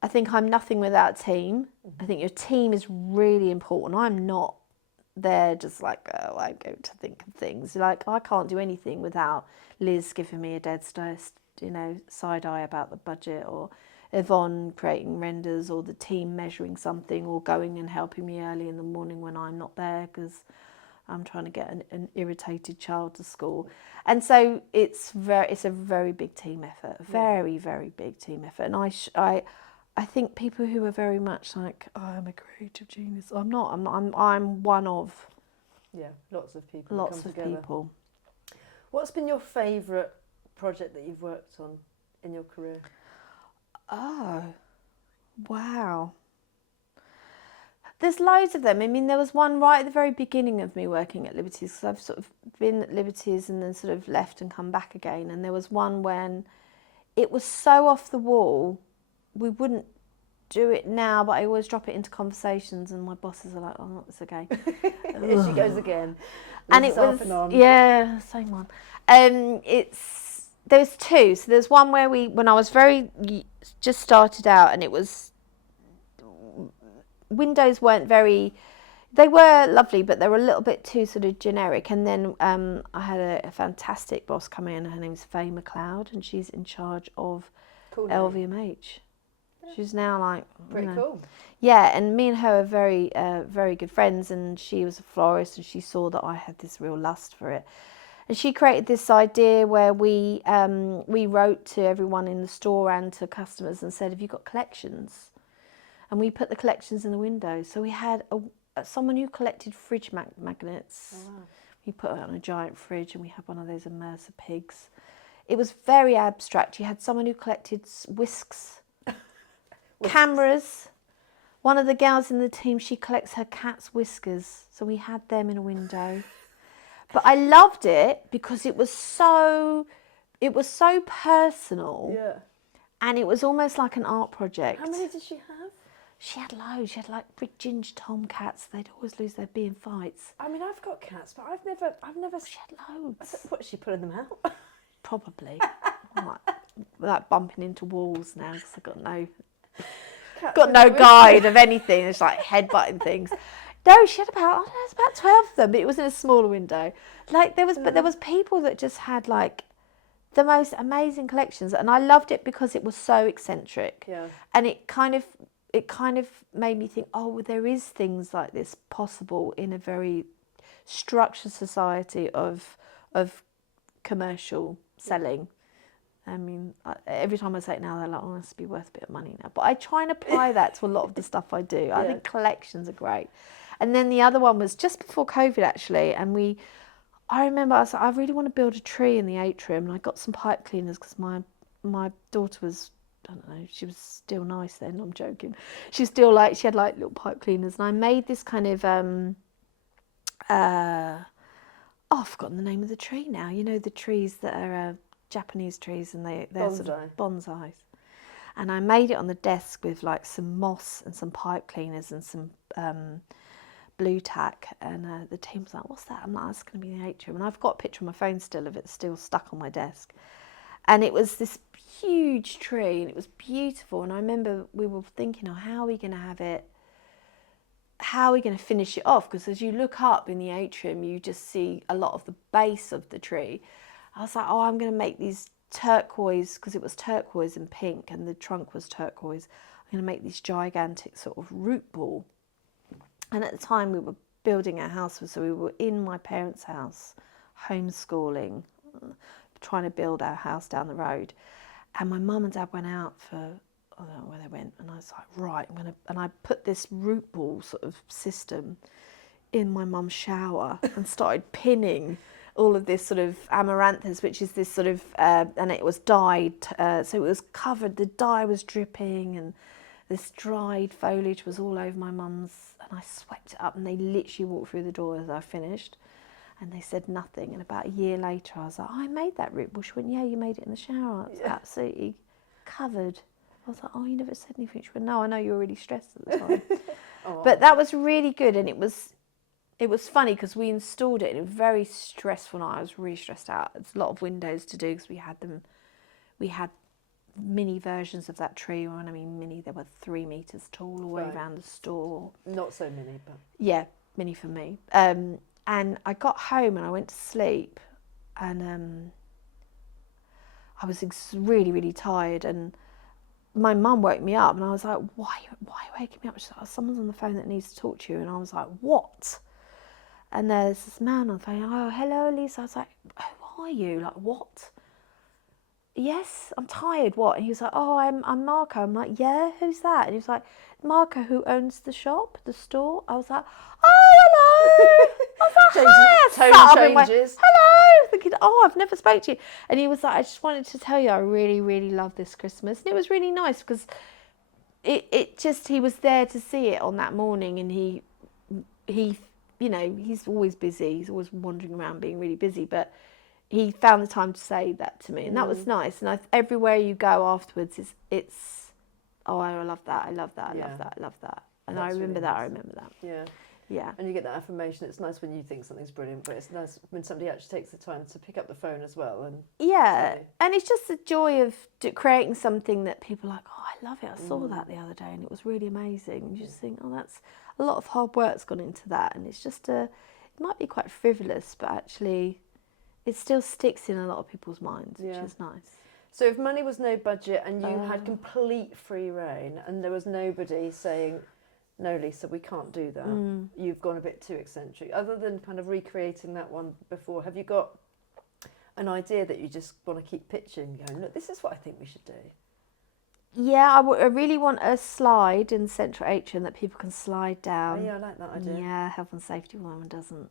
think I'm nothing without a team. I think your team is really important. I'm not there just like, oh, I go to think of things. Like, I can't do anything without Liz giving me a dead side eye about the budget, or Yvonne creating renders, or the team measuring something, or going and helping me early in the morning when I'm not there because I'm trying to get an irritated child to school. And so it's a very big team effort, very, very big team effort. And I think people who are very much like, oh, I'm a creative genius. I'm not. I'm one of. Yeah, lots of people. Lots of people. What's been your favourite project that you've worked on in your career? Oh, wow. There's loads of them. I mean, there was one right at the very beginning of me working at Liberties, because I've sort of been at Liberties and then sort of left and come back again. And there was one when it was so off the wall, we wouldn't do it now, but I always drop it into conversations and my bosses are like, oh, it's okay. Here she goes again. And it was, yeah, same one. There's two. So there's one where when I was just started out, and it was, windows weren't they were lovely, but they were a little bit too sort of generic. And then I had a fantastic boss come in. Her name's Faye McLeod, and she's in charge of LVMH. She's now like pretty cool. Yeah, and me and her are very, very good friends. And she was a florist, and she saw that I had this real lust for it. And she created this idea where we wrote to everyone in the store and to customers and said, "Have you got collections?" And we put the collections in the window. So we had someone who collected fridge magnets. Oh, wow. We put it on a giant fridge, and we had one of those immersive pigs. It was very abstract. You had someone who collected whisks. Cameras. One of the girls in the team, she collects her cat's whiskers. So we had them in a window. But I loved it because it was so personal. Yeah. And it was almost like an art project. How many did she have? She had loads. She had like big ginger tomcats. They'd always lose their bee in fights. I mean, I've got cats, but I've never. She had loads. What, is she pulling them out? Probably. like bumping into walls now because I've got no guide of anything. It's like headbutting things. No, she had about 12 of them, but it was in a smaller window. Like there was people that just had like the most amazing collections, and I loved it because it was so eccentric. Yeah. And it kind of made me think, oh, well, there is things like this possible in a very structured society of commercial selling. I mean, every time I say it now, they're like, oh, this would be worth a bit of money now. But I try and apply that to a lot of the stuff I do. I think collections are great. And then the other one was just before COVID, actually. And I remember I was like, I really want to build a tree in the atrium. And I got some pipe cleaners because my daughter was, I don't know, she was still nice then. I'm joking. She was still like, she had like little pipe cleaners. And I made this kind of, I've forgotten the name of the tree now. You know, the trees that are Japanese trees, and they're sort of bonsais. And I made it on the desk with like some moss and some pipe cleaners and some blue tack. And the team was like, what's that? I'm like, that's going to be the atrium. And I've got a picture on my phone still of it still stuck on my desk. And it was this huge tree, and it was beautiful. And I remember we were thinking, oh, how are we going to have it? How are we going to finish it off? Because as you look up in the atrium, you just see a lot of the base of the tree. I was like, oh, I'm going to make these turquoise, because it was turquoise and pink, and the trunk was turquoise. I'm going to make this gigantic sort of root ball. And at the time, we were building our house, so we were in my parents' house, homeschooling, trying to build our house down the road. And my mum and dad went out for, I don't know where they went, and I was like, right, and I put this root ball sort of system in my mum's shower and started pinning all of this sort of amaranthus, which is this sort of, and it was dyed, so it was covered, the dye was dripping, and this dried foliage was all over my mum's, and I swept it up, and they literally walked through the door as I finished, and they said nothing. And about a year later, I was like, oh, I made that root ball. She went, yeah, you made it in the shower. It's absolutely covered. I was like, oh, you never said anything. She went, no, I know you were really stressed at the time. But that was really good, and it was funny because we installed it, and it was very stressful night. I was really stressed out. It's a lot of windows to do because we had mini versions of that tree. When I mean mini, they were 3 meters tall all the way around the store. Not so mini, but yeah, mini for me. And I got home and I went to sleep, and I was really, really tired, and my mum woke me up, and I was like, why are you waking me up? She's like, oh, someone's on the phone that needs to talk to you. And I was like, what? And there's this man on the phone, oh, hello, Lisa. I was like, who are you? Like, what? Yes, I'm tired, what? And he was like, oh, I'm Marco. I'm like, yeah, who's that? And he was like, Marco, who owns the shop, the store. I was like, oh, hello. I was like, hi. Tone changes. Hello. Thinking, oh, I've never spoke to you. And he was like, I just wanted to tell you I really, really love this Christmas. And it was really nice because he was there to see it on that morning, and he you know, he's always busy. He's always wandering around being really busy, but he found the time to say that to me, and that was nice. And everywhere you go afterwards, it's oh, I love that, I love that, I love that, I love that. And that's I remember really that, nice. I remember that. Yeah. Yeah. And you get that affirmation. It's nice when you think something's brilliant, but it's nice when somebody actually takes the time to pick up the phone as well. And yeah, and it's just the joy of creating something that people are like, oh, I love it. I saw that the other day, and it was really amazing. You just think, oh, that's a lot of hard work's gone into that, and it's just it might be quite frivolous, but actually it still sticks in a lot of people's minds, which is nice. So if money was no budget and you had complete free reign and there was nobody saying, no, Lisa, we can't do that, you've gone a bit too eccentric, other than kind of recreating that one before, have you got an idea that you just want to keep pitching, going, look, this is what I think we should do? Yeah, I really want a slide in Central Atrium that people can slide down. Oh, yeah, I like that idea. Yeah, health and safety one doesn't.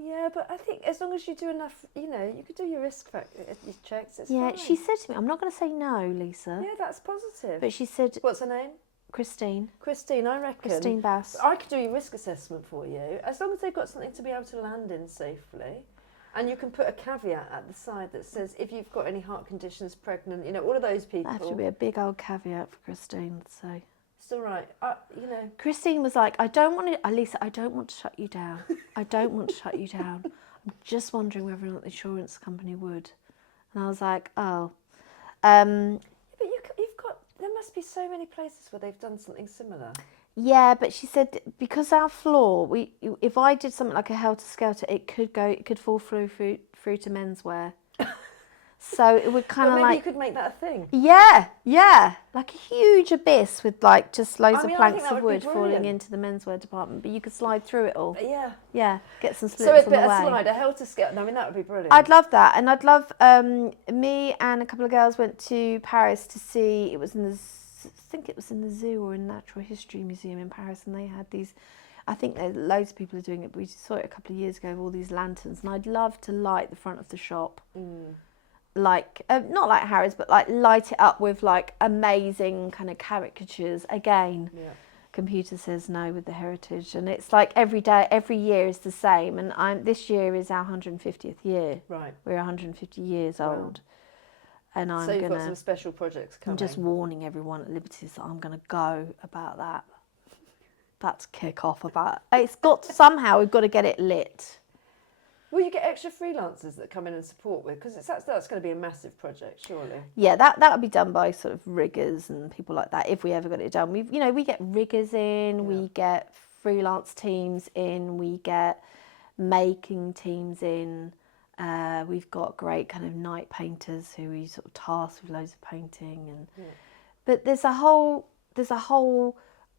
Yeah, but I think as long as you do enough, you know, you could do your risk factor, your checks, it's yeah, fine. She said to me, I'm not going to say no, Lisa. Yeah, that's positive. But she said... What's her name? Christine. Christine, I reckon. Christine Bass. I could do your risk assessment for you, as long as they've got something to be able to land in safely. And you can put a caveat at the side that says, if you've got any heart conditions, pregnant, you know, all of those people. That have to be a big old caveat for Christine to say. It's all right. You know. Christine was like, Lisa, I don't want to shut you down. I don't want to shut you down. I'm just wondering whether or not the insurance company would. And I was like, oh. But you've got, there must be so many places where they've done something similar. Yeah, but she said because our floor, if I did something like a helter-skelter, it could fall through to menswear. So it would kind of maybe like... you could make that a thing. Yeah. Like a huge abyss with like just loads of planks of wood falling into the menswear department. But you could slide through it all. Yeah. Yeah, get some slips on the way. So a slide, a helter-skelter. I mean, that would be brilliant. I'd love that. And I'd love... me and a couple of girls went to Paris to see... It was in the... I think it was in the zoo or in Natural History Museum in Paris. And they had these... I think there's loads of people are doing it. But we saw it a couple of years ago with all these lanterns. And I'd love to light the front of the shop. Like not like Harry's, but like light it up with like amazing kind of caricatures. Again, computer says no with the heritage, and it's like every year is the same. And this year is our 150th year. Right, we're 150 years old, and so you've got some special projects coming. I'm just warning everyone at Liberties that I'm going to go about that. That's kick off about. It's got somehow we've got to get it lit. Will you get extra freelancers that come in and support with? Because that's going to be a massive project, surely. Yeah, that would be done by sort of riggers and people like that if we ever got it done. We get riggers in, we get freelance teams in, we get making teams in. We've got great kind of night painters who we sort of task with loads of painting, and but there's a whole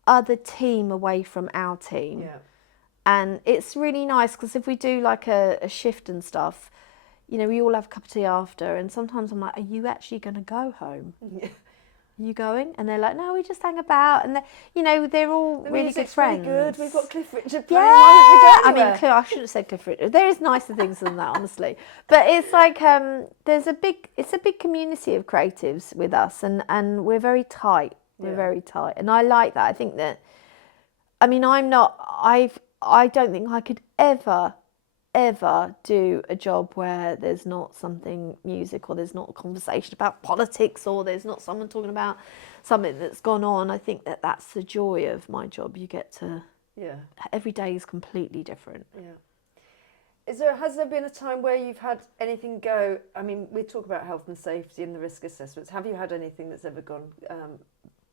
other team away from our team. Yeah. And it's really nice because if we do like a shift and stuff, we all have a cup of tea after, and sometimes I'm like, are you actually going to go home? Yeah. Are you going? And they're like, no, we just hang about. And they're all really good friends. Really good. We've got Cliff Richard playing. Yeah, Why would we go anywhere? I shouldn't have said Cliff Richard. There is nicer things than that, honestly. But it's like it's a big community of creatives with us, and we're very tight. We're very tight, and I like that. I think that, I don't think I could ever do a job where there's not something music, or there's not a conversation about politics, or there's not someone talking about something that's gone on. I think that that's the joy of my job. You get to, every day is completely different. Yeah. Has there been a time where you've had anything go? I mean, we talk about health and safety and the risk assessments. Have you had anything that's ever gone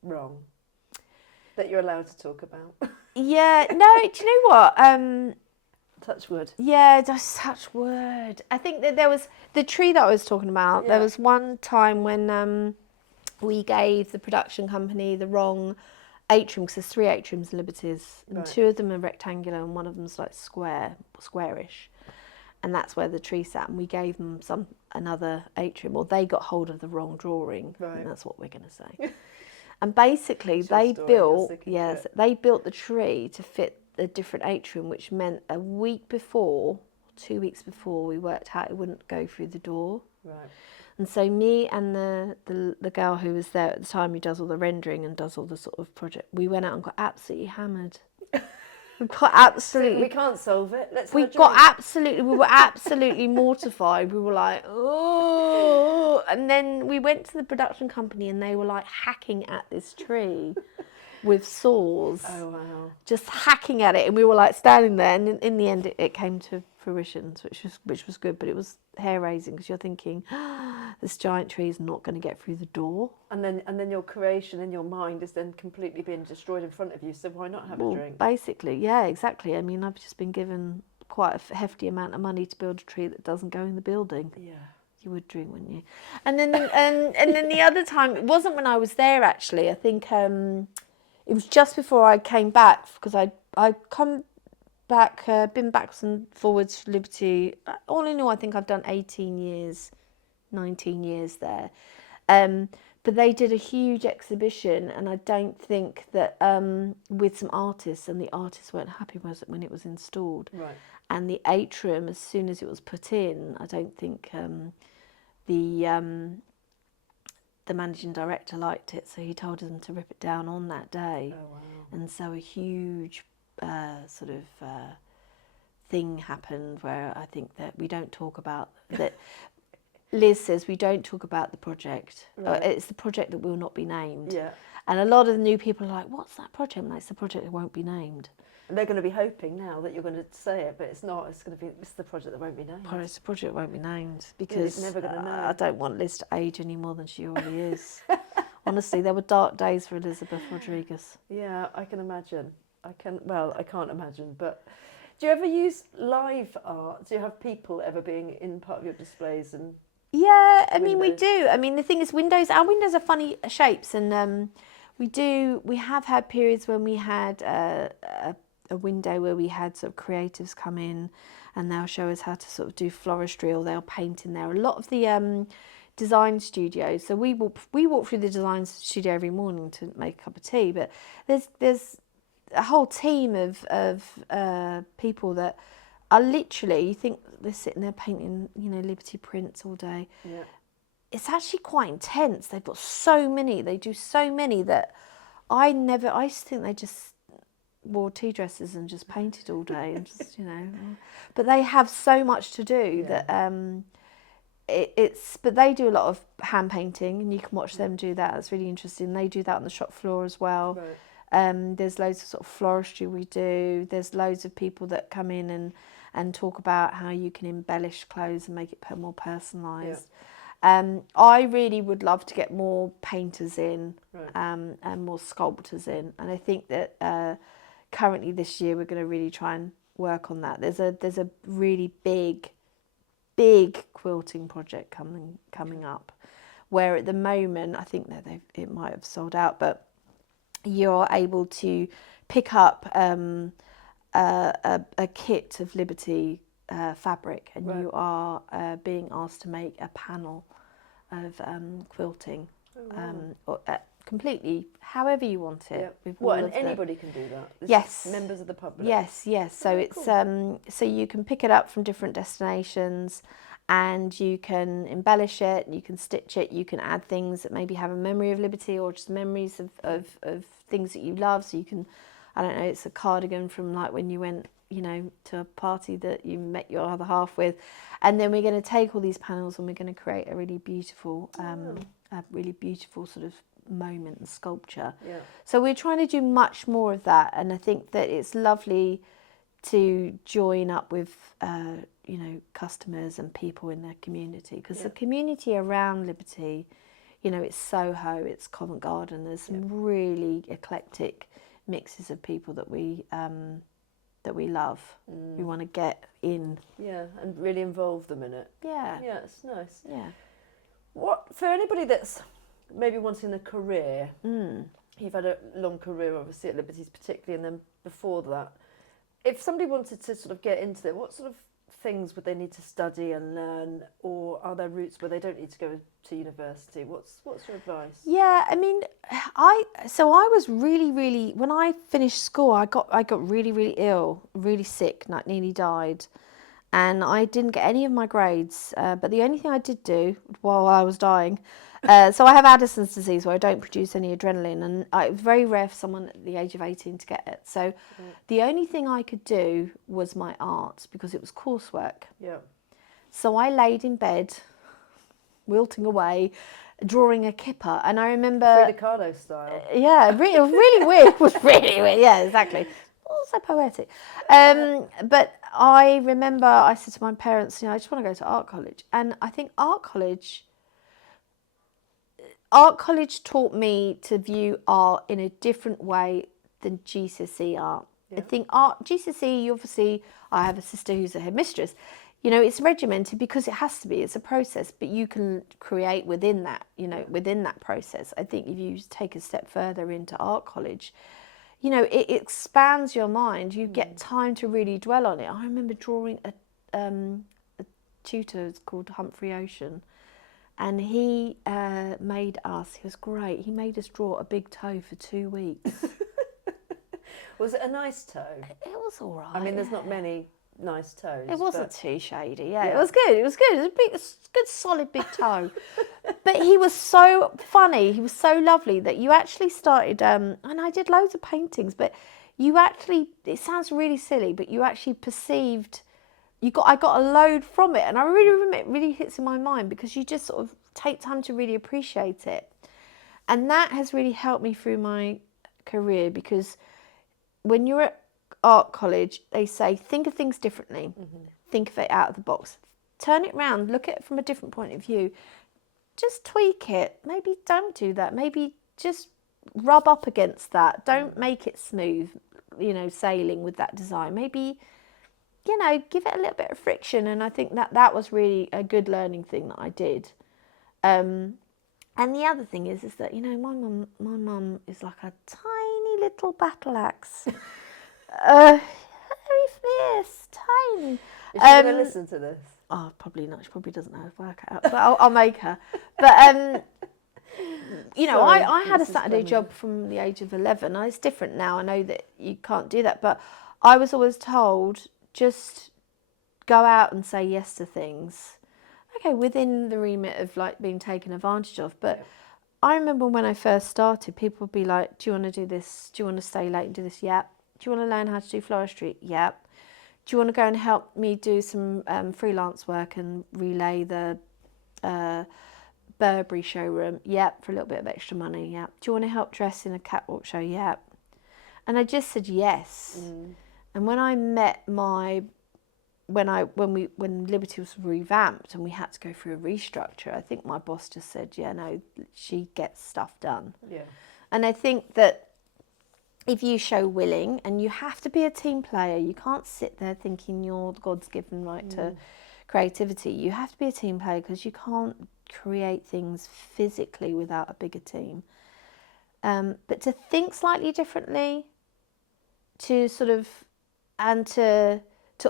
wrong that you're allowed to talk about? Yeah, no, do you know what? Touch wood. Yeah, just touch wood. I think that there was the tree that I was talking about. Yeah. There was one time when we gave the production company the wrong atrium, because there's 3 atriums in Liberties, and 2 of them are rectangular and one of them's like squarish, and that's where the tree sat. And we gave them another atrium, or they got hold of the wrong drawing. Right. And that's what we're going to say. And basically, they built the tree to fit a different atrium, which meant 2 weeks before, we worked out it wouldn't go through the door. Right. And so me and the girl who was there at the time, who does all the rendering and does all the sort of project, we went out and got absolutely hammered. We got absolutely. So we can't solve it. We were absolutely mortified. We were like, oh. And then we went to the production company, and they were like hacking at this tree with saws. Oh, wow. Just hacking at it. And we were like standing there. And in the end, it came to fruition, which was good. But it was hair raising, because you're thinking, this giant tree is not going to get through the door. And then your creation in your mind is then completely being destroyed in front of you. So why not have a drink? Basically, yeah, exactly. I mean, I've just been given quite a hefty amount of money to build a tree that doesn't go in the building. Yeah. You would drink, wouldn't you? And then and then the other time, it wasn't when I was there actually. I think it was just before I came back, because I come back, been backwards and forwards for Liberty. All in all, I think I've done 18 years, 19 years there. But they did a huge exhibition, and I don't think that with some artists, and the artists weren't happy when it was installed. Right. And the atrium, as soon as it was put in, I don't think the managing director liked it, so he told them to rip it down on that day. Oh, wow. And so a huge thing happened where I think that we don't talk about that. Liz says we don't talk about the project. Right. It's the project that will not be named. Yeah. And a lot of the new people are like, what's that project? And it's the project that won't be named. And they're going to be hoping now that you're going to say it, but it's not. It's the project that won't be named. It's the project that won't be named, because never going to know. I don't want Liz to age any more than she already is. Honestly, there were dark days for Elizabeth Rodriguez. Yeah, I can imagine. I can't imagine, but do you ever use live art? Do you have people ever being in part of your displays? And yeah, I mean, we do. I mean, the thing is, our windows are funny shapes, and we have had periods when we had a window where we had sort of creatives come in, and they'll show us how to sort of do floristry, or they'll paint in there. A lot of the design studios, so we walk through the design studio every morning to make a cup of tea, but there's a whole team of people that are literally, you think they're sitting there painting, Liberty prints all day. yeah. It's actually quite intense. They've got so many. They do so many that I used to think they just wore tea dresses and just painted all day and just, But they have so much to do that but they do a lot of hand painting, and you can watch them do that. It's really interesting. They do that on the shop floor as well. Right. There's loads of sort of floristry we do. There's loads of people that come in and talk about how you can embellish clothes and make it more personalised. I really would love to get more painters in, and more sculptors in, and I think that currently this year we're going to really try and work on that. There's a really big quilting project coming up, where at the moment I think that it might have sold out, but you're able to pick up a kit of Liberty fabric, and you are being asked to make a panel of quilting, or, completely however you want it. What, and anybody can do that? Yes. Members of the public? Yes. So it's cool. So you can pick it up from different destinations, and you can embellish it, you can stitch it, you can add things that maybe have a memory of Liberty, or just memories of things that you love. So you can, I don't know, it's a cardigan from like when you went, to a party that you met your other half with, and then we're going to take all these panels and we're going to create a really beautiful sort of moment and sculpture. So we're trying to do much more of that, and I think that it's lovely to join up with customers and people in their community, because the community around Liberty, it's Soho, it's Covent Garden, there's some really eclectic mixes of people that we love. We want to get in. And really involve them in it. Yeah, it's nice. Yeah. For anybody that's maybe wanting a career, you've had a long career obviously at Liberty's particularly, and then before that, if somebody wanted to sort of get into it, what sort of things would they need to study and learn, or are there routes where they don't need to go to university? What's your advice? Yeah, I mean, I was really, when I finished school, I got really ill, really sick, like nearly died, and I didn't get any of my grades. But the only thing I did do while I was dying, so I have Addison's disease, where I don't produce any adrenaline, and it was very rare for someone at the age of 18 to get it. So the only thing I could do was my art, because it was coursework. So I laid in bed, wilting away, drawing a kipper, and I remember Frida Kahlo style. Yeah, it was really weird. It was really weird. Yeah, exactly. Also poetic. But I remember I said to my parents, I just want to go to art college, and I think art college taught me to view art in a different way than GCSE art. I think GCSE, obviously, I have a sister who's a headmistress. It's regimented because it has to be. It's a process, but you can create within that, within that process. I think if you take a step further into art college, it expands your mind. You get time to really dwell on it. I remember drawing a tutor called Humphrey Ocean, and he made us, he was great, he made us draw a big toe for 2 weeks. Was it a nice toe? It was all right. I mean, there's not many nice toes. It wasn't too shady, it was good. It was a good solid big toe. But he was so funny, he was so lovely that you actually started, and I did loads of paintings, but you actually, it sounds really silly, but you actually perceived, I got a load from it, and I really remember it really hits in my mind, because you just sort of take time to really appreciate it. And that has really helped me through my career, because when you're at art college, they say, think of things differently. Think of it out of the box. Turn it around, look at it from a different point of view. Just tweak it. Maybe don't do that. Maybe just rub up against that. Don't make it smooth, sailing with that design. Maybe, give it a little bit of friction. And I think that was really a good learning thing that I did. And the other thing is that, my mum is like a tiny little battle axe. Very fierce, tiny. Is she going to listen to this? Oh, probably not. She probably doesn't know how to work it out, but I'll make her. But Sorry, I had a Saturday job from the age of 11. Now, it's different now. I know that you can't do that, but I was always told, just go out and say yes to things. Okay, within the remit of like being taken advantage of, but I remember when I first started, people would be like, do you want to do this? Do you want to stay late and do this? Yeah. Do you want to learn how to do floristry? Yeah. Do you want to go and help me do some freelance work and relay the Burberry showroom? Yeah, for a little bit of extra money. Yeah. Do you want to help dress in a catwalk show? Yeah. And I just said yes. And when I met my when Liberty was revamped and we had to go through a restructure, I think my boss just said, yeah, no, she gets stuff done. Yeah. And I think that if you show willing, and you have to be a team player, you can't sit there thinking you're God's given right to creativity. You have to be a team player because you can't create things physically without a bigger team. But to think slightly differently, to sort of, and to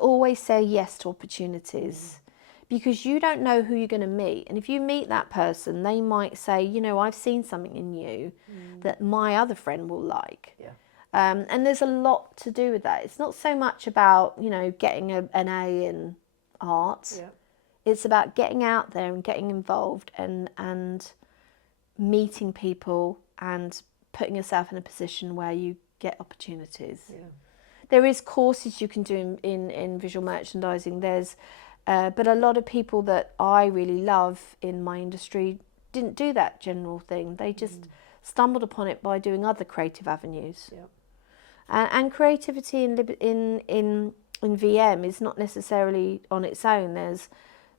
always say yes to opportunities, because you don't know who you're going to meet. And if you meet that person, they might say, you know, I've seen something in you that my other friend will like. Yeah. And there's a lot to do with that. It's not so much about, you know, getting an A in art. Yeah. It's about getting out there and getting involved and meeting people and putting yourself in a position where you get opportunities. Yeah. There is courses you can do in visual merchandising. There's, but a lot of people that I really love in my industry didn't do that general thing. They just stumbled upon it by doing other creative avenues. Yeah. And creativity in VM is not necessarily on its own. There's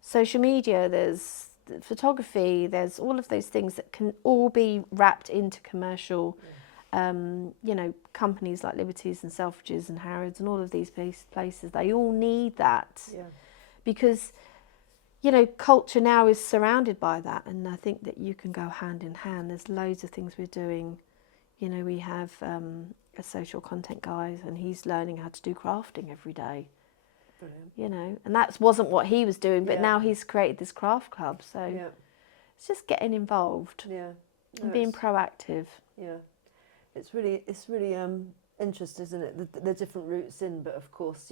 social media, there's photography, there's all of those things that can all be wrapped into commercial. You know, companies like Liberties and Selfridges and Harrods and all of these places, they all need that. Yeah. Because, you know, culture now is surrounded by that, and I think that you can go hand in hand. There's loads of things we're doing. You know, we have a social content guy, and he's learning how to do crafting every day. Brilliant. You know, and that wasn't what he was doing, but Yeah. now he's created this craft club. So Yeah. it's just getting involved Yeah. and being proactive. Yeah. It's really interesting, isn't it? The different routes in, but of course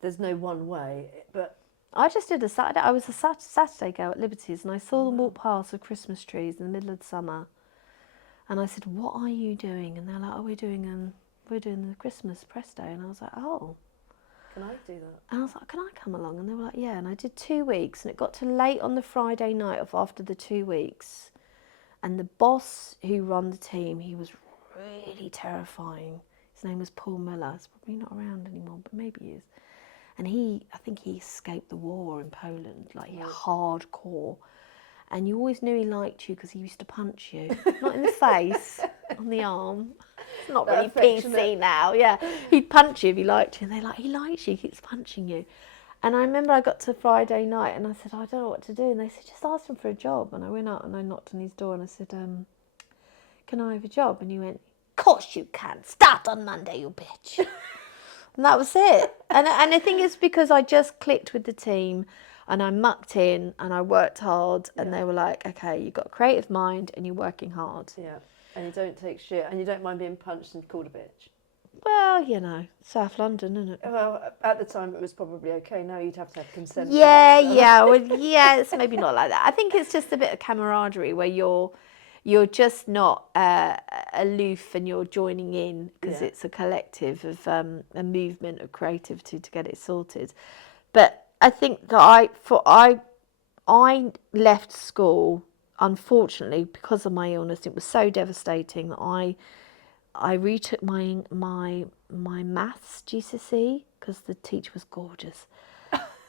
there's no one way. But I just did a Saturday. I was a Saturday girl at Liberties, and I saw them walk past with Christmas trees in the middle of the summer. And I said, "What are you doing?" And they're like, "Oh, we're doing the Christmas press day." And I was like, "Oh." can I do that? And I was like, "Can I come along?" And they were like, "Yeah." And I did 2 weeks, and it got to late on the Friday night of after the 2 weeks, and the boss who ran the team, he was really terrifying. His name was Paul Miller. He's probably not around anymore, but maybe he is. And I think he escaped the war in Poland, like hardcore. And you always knew he liked you because he used to punch you, not in the face, on the arm. It's not really PC now. Yeah, he'd punch you if he liked you. And they're like, he likes you, he keeps punching you. And I remember I got to Friday night and I said, I don't know what to do. And they said, just ask him for a job. And I went out and I knocked on his door and I said, can I have a job? And he went, of course you can. Start on Monday, you bitch. And that was it. And I think it's because I just clicked with the team and I mucked in and I worked hard and they were like, okay, you've got a creative mind and you're working hard. Yeah. And you don't take shit and you don't mind being punched and called a bitch. Well, you know, South London, isn't it? Well, at the time it was probably okay. Now you'd have to have consent. Yeah, it's maybe not like that. I think it's just a bit of camaraderie where you're just not aloof and you're joining in because it's a collective of a movement of creativity to get it sorted. But I think that I left school, unfortunately, because of my illness. It was so devastating that I retook my maths GCSE because the teacher was gorgeous.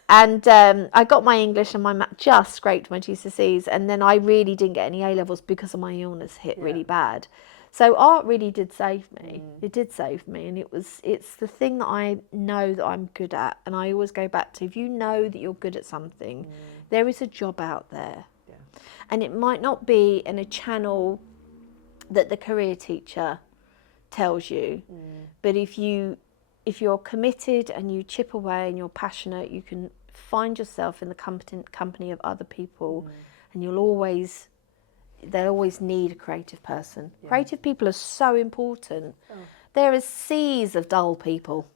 And I got my English and my math, just scraped my GCSEs, and then I really didn't get any A-levels because of my illness hit really bad. So art really did save me. It did save me, and it's the thing that I know that I'm good at, and I always go back to, if you know that you're good at something, there is a job out there. Yeah. And it might not be in a channel that the career teacher tells you, but if you're committed and you chip away and you're passionate, you can find yourself in the company of other people, and they'll always need a creative person. Yeah. Creative people are so important. There are seas of dull people.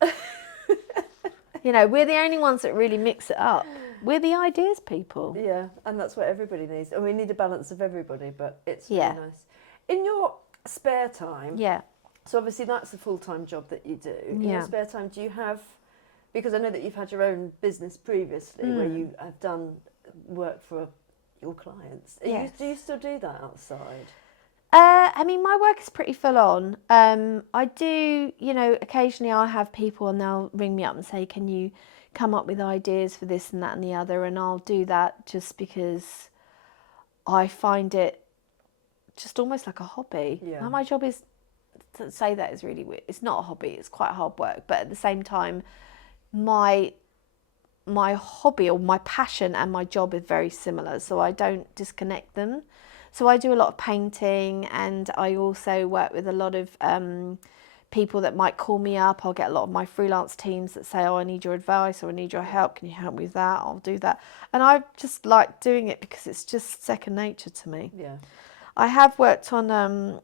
You know, we're the only ones that really mix it up. We're the ideas people. Yeah, and that's what everybody needs. And we need a balance of everybody, but it's really nice. In your spare time, so obviously that's a full-time job that you do. In your spare time, do you have, because I know that you've had your own business previously where you have done work for your clients. Do you still do that outside? I mean, my work is pretty full on. I do, occasionally I'll have people and they'll ring me up and say, can you come up with ideas for this and that and the other? And I'll do that just because I find it just almost like a hobby. Yeah. Like my job is, to say that is really weird. It's not a hobby, it's quite hard work. But at the same time, my hobby or my passion and my job is very similar. So I don't disconnect them. So I do a lot of painting, and I also work with a lot of people that might call me up. I'll get a lot of my freelance teams that say, oh, I need your advice or I need your help. Can you help me with that? I'll do that. And I just like doing it because it's just second nature to me. Yeah. I have worked on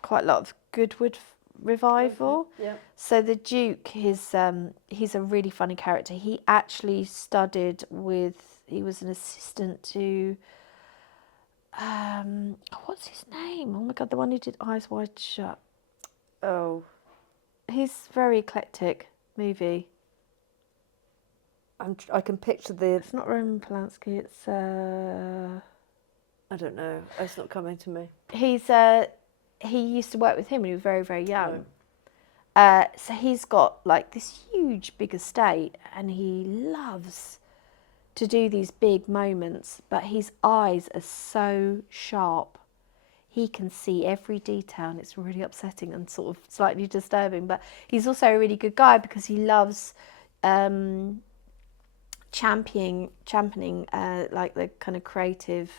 quite a lot of Goodwood revival. Okay. Yeah. So the Duke, he's a really funny character. He actually studied he was an assistant to, what's his name? Oh my God, the one who did Eyes Wide Shut. Oh. He's very eclectic movie. I can picture the... It's not Roman Polanski, it's... I don't know. It's not coming to me. He used to work with him when he was very, very young. No. So he's got like this huge, big estate, and he loves to do these big moments, but his eyes are so sharp. He can see every detail, and it's really upsetting and sort of slightly disturbing. But he's also a really good guy because he loves championing like the kind of creative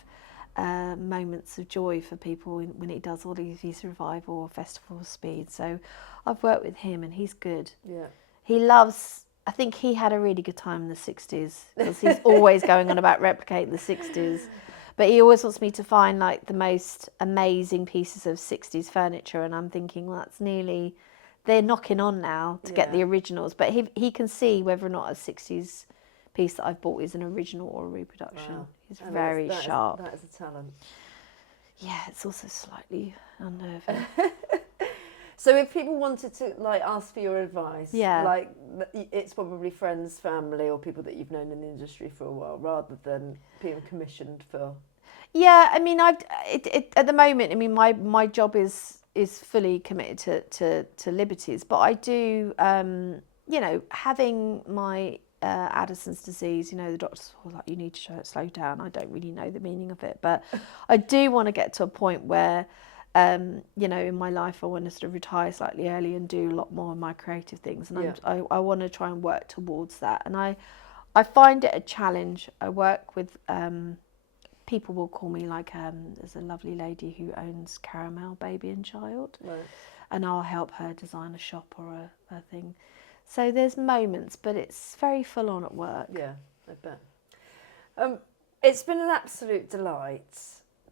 moments of joy for people when he does all these revival or festival speed. So I've worked with him, and he's good. Yeah. He loves, I think he had a really good time in the 60s because he's always going on about replicating the 60s. But he always wants me to find like the most amazing pieces of 60s furniture, and I'm thinking, well, they're knocking on now to get the originals. But he can see whether or not a 60s piece that I've bought is an original or a reproduction. Wow. He's very sharp. That is a talent. Yeah, it's also slightly unnerving. So if people wanted to ask for your advice, Yeah. It's probably friends, family, or people that you've known in the industry for a while, rather than being commissioned for. Yeah, I mean, at the moment, I mean, my job is fully committed to liberties, but I do, having my Addison's disease, the doctors were like, you need to slow down. I don't really know the meaning of it, but I do want to get to a point where, in my life, I want to sort of retire slightly early and do a lot more of my creative things, and I want to try and work towards that. And I find it a challenge. I work with people will call me there's a lovely lady who owns Caramel Baby and Child, Right. and I'll help her design a shop or a thing. So there's moments, but it's very full on at work. Yeah, I bet. It's been an absolute delight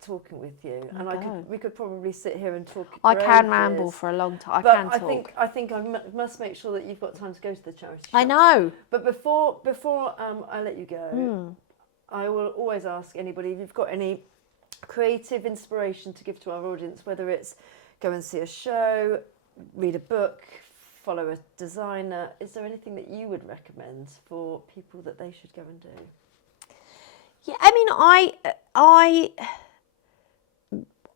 talking with you, and we could probably sit here and talk. I can ages. ramble for a long time. But I can talk. I think I must make sure that you've got time to go to the charity shop. I know. But before I let you go, I will always ask anybody if you've got any creative inspiration to give to our audience, whether it's go and see a show, read a book, follow a designer. Is there anything that you would recommend for people that they should go and do? Yeah, I mean,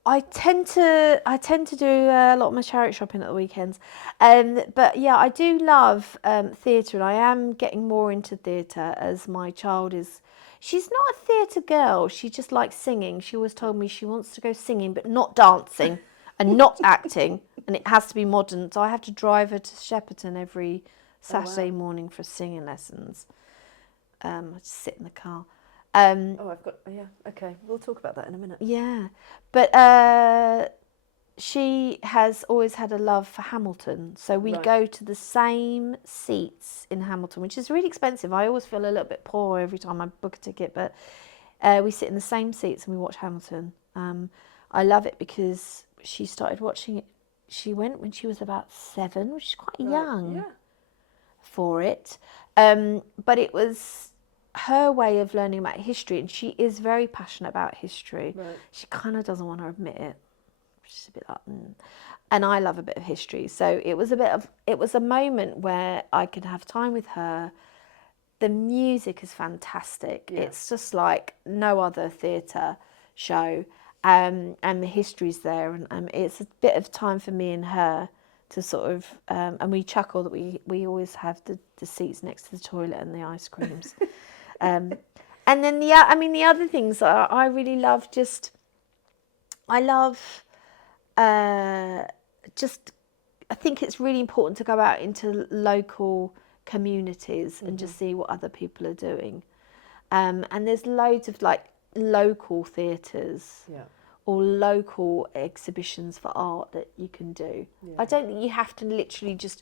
I tend to do a lot of my charity shopping at the weekends, but yeah, I do love theatre, and I am getting more into theatre as my child is. She's not a theatre girl. She just likes singing. She always told me she wants to go singing, but not dancing and not acting, and it has to be modern. So I have to drive her to Shepperton every Saturday morning for singing lessons. I just sit in the car. Okay, we'll talk about that in a minute. Yeah, but she has always had a love for Hamilton, so we go to the same seats in Hamilton, which is really expensive. I always feel a little bit poor every time I book a ticket, but we sit in the same seats and we watch Hamilton. I love it because she started watching it. She went when she was about 7, which is quite young for it, but it was her way of learning about history, and she is very passionate about history. Right. She kind of doesn't want to admit it. She's a bit like, and I love a bit of history. So it was a moment where I could have time with her. The music is fantastic. Yeah. It's just like no other theatre show, and the history's there, and it's a bit of time for me and her to sort of, and we chuckle that we always have the seats next to the toilet and the ice creams. And then the other things that I really love, I think it's really important to go out into local communities and just see what other people are doing. And there's loads of like local theatres or local exhibitions for art that you can do. I don't think you have to literally just.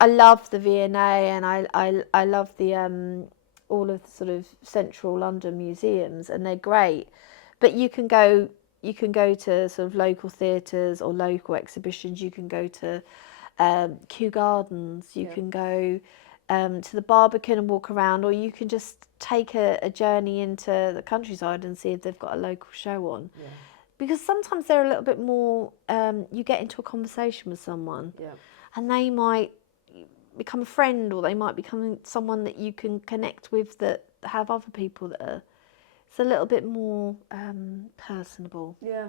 I love the V&A and I love the all of the sort of central London museums, and they're great. But you can go to sort of local theatres or local exhibitions. You can go to Kew Gardens. You can go to the Barbican and walk around, or you can just take a journey into the countryside and see if they've got a local show on. Yeah. Because sometimes they're a little bit more, you get into a conversation with someone and they might become a friend, or they might become someone that you can connect with that have other people that are, it's a little bit more personable. Yeah,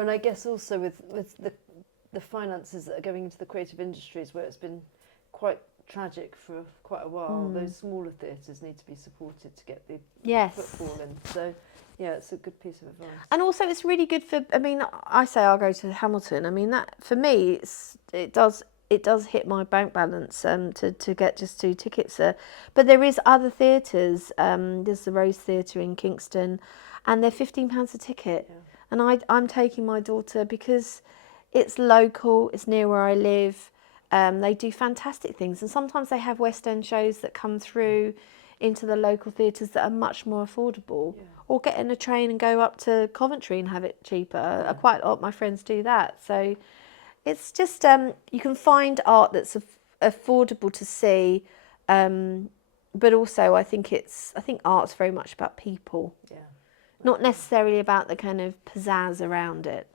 and I guess also with the finances that are going into the creative industries, where it's been quite tragic for quite a while, those smaller theatres need to be supported to get the footfall in. So yeah, it's a good piece of advice. And also it's really good for, I mean, I say I'll go to Hamilton. I mean, that for me, it does hit my bank balance to get just 2 tickets there. But there is other theatres. There's the Rose Theatre in Kingston, and they're £15 a ticket. Yeah. And I'm taking my daughter because it's local, it's near where I live. They do fantastic things, and sometimes they have West End shows that come through into the local theatres that are much more affordable. Yeah. Or get in a train and go up to Coventry and have it cheaper. Yeah. Quite a lot of my friends do that. So it's just, you can find art that's affordable to see, but also I think art's very much about people. Yeah. Not necessarily about the kind of pizzazz around it.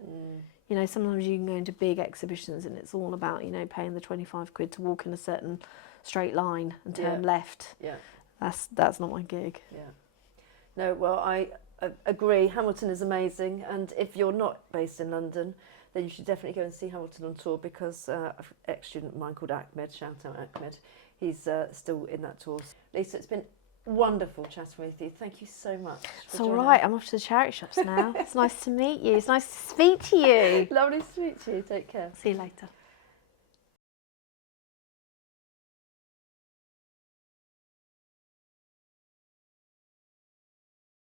You know, sometimes you can go into big exhibitions and it's all about, you know, paying the 25 quid to walk in a certain straight line and turn left. Yeah. That's not my gig. Yeah. No, well, I agree. Hamilton is amazing, and if you're not based in London, then you should definitely go and see Hamilton on tour, because an ex-student of mine called Ahmed, shout out Ahmed, he's still in that tour. Lisa, it's been wonderful chatting with you. Thank you so much. It's all right. I'm off to the charity shops now. It's nice to meet you. It's nice to speak to you. Lovely to speak to you. Take care. See you later.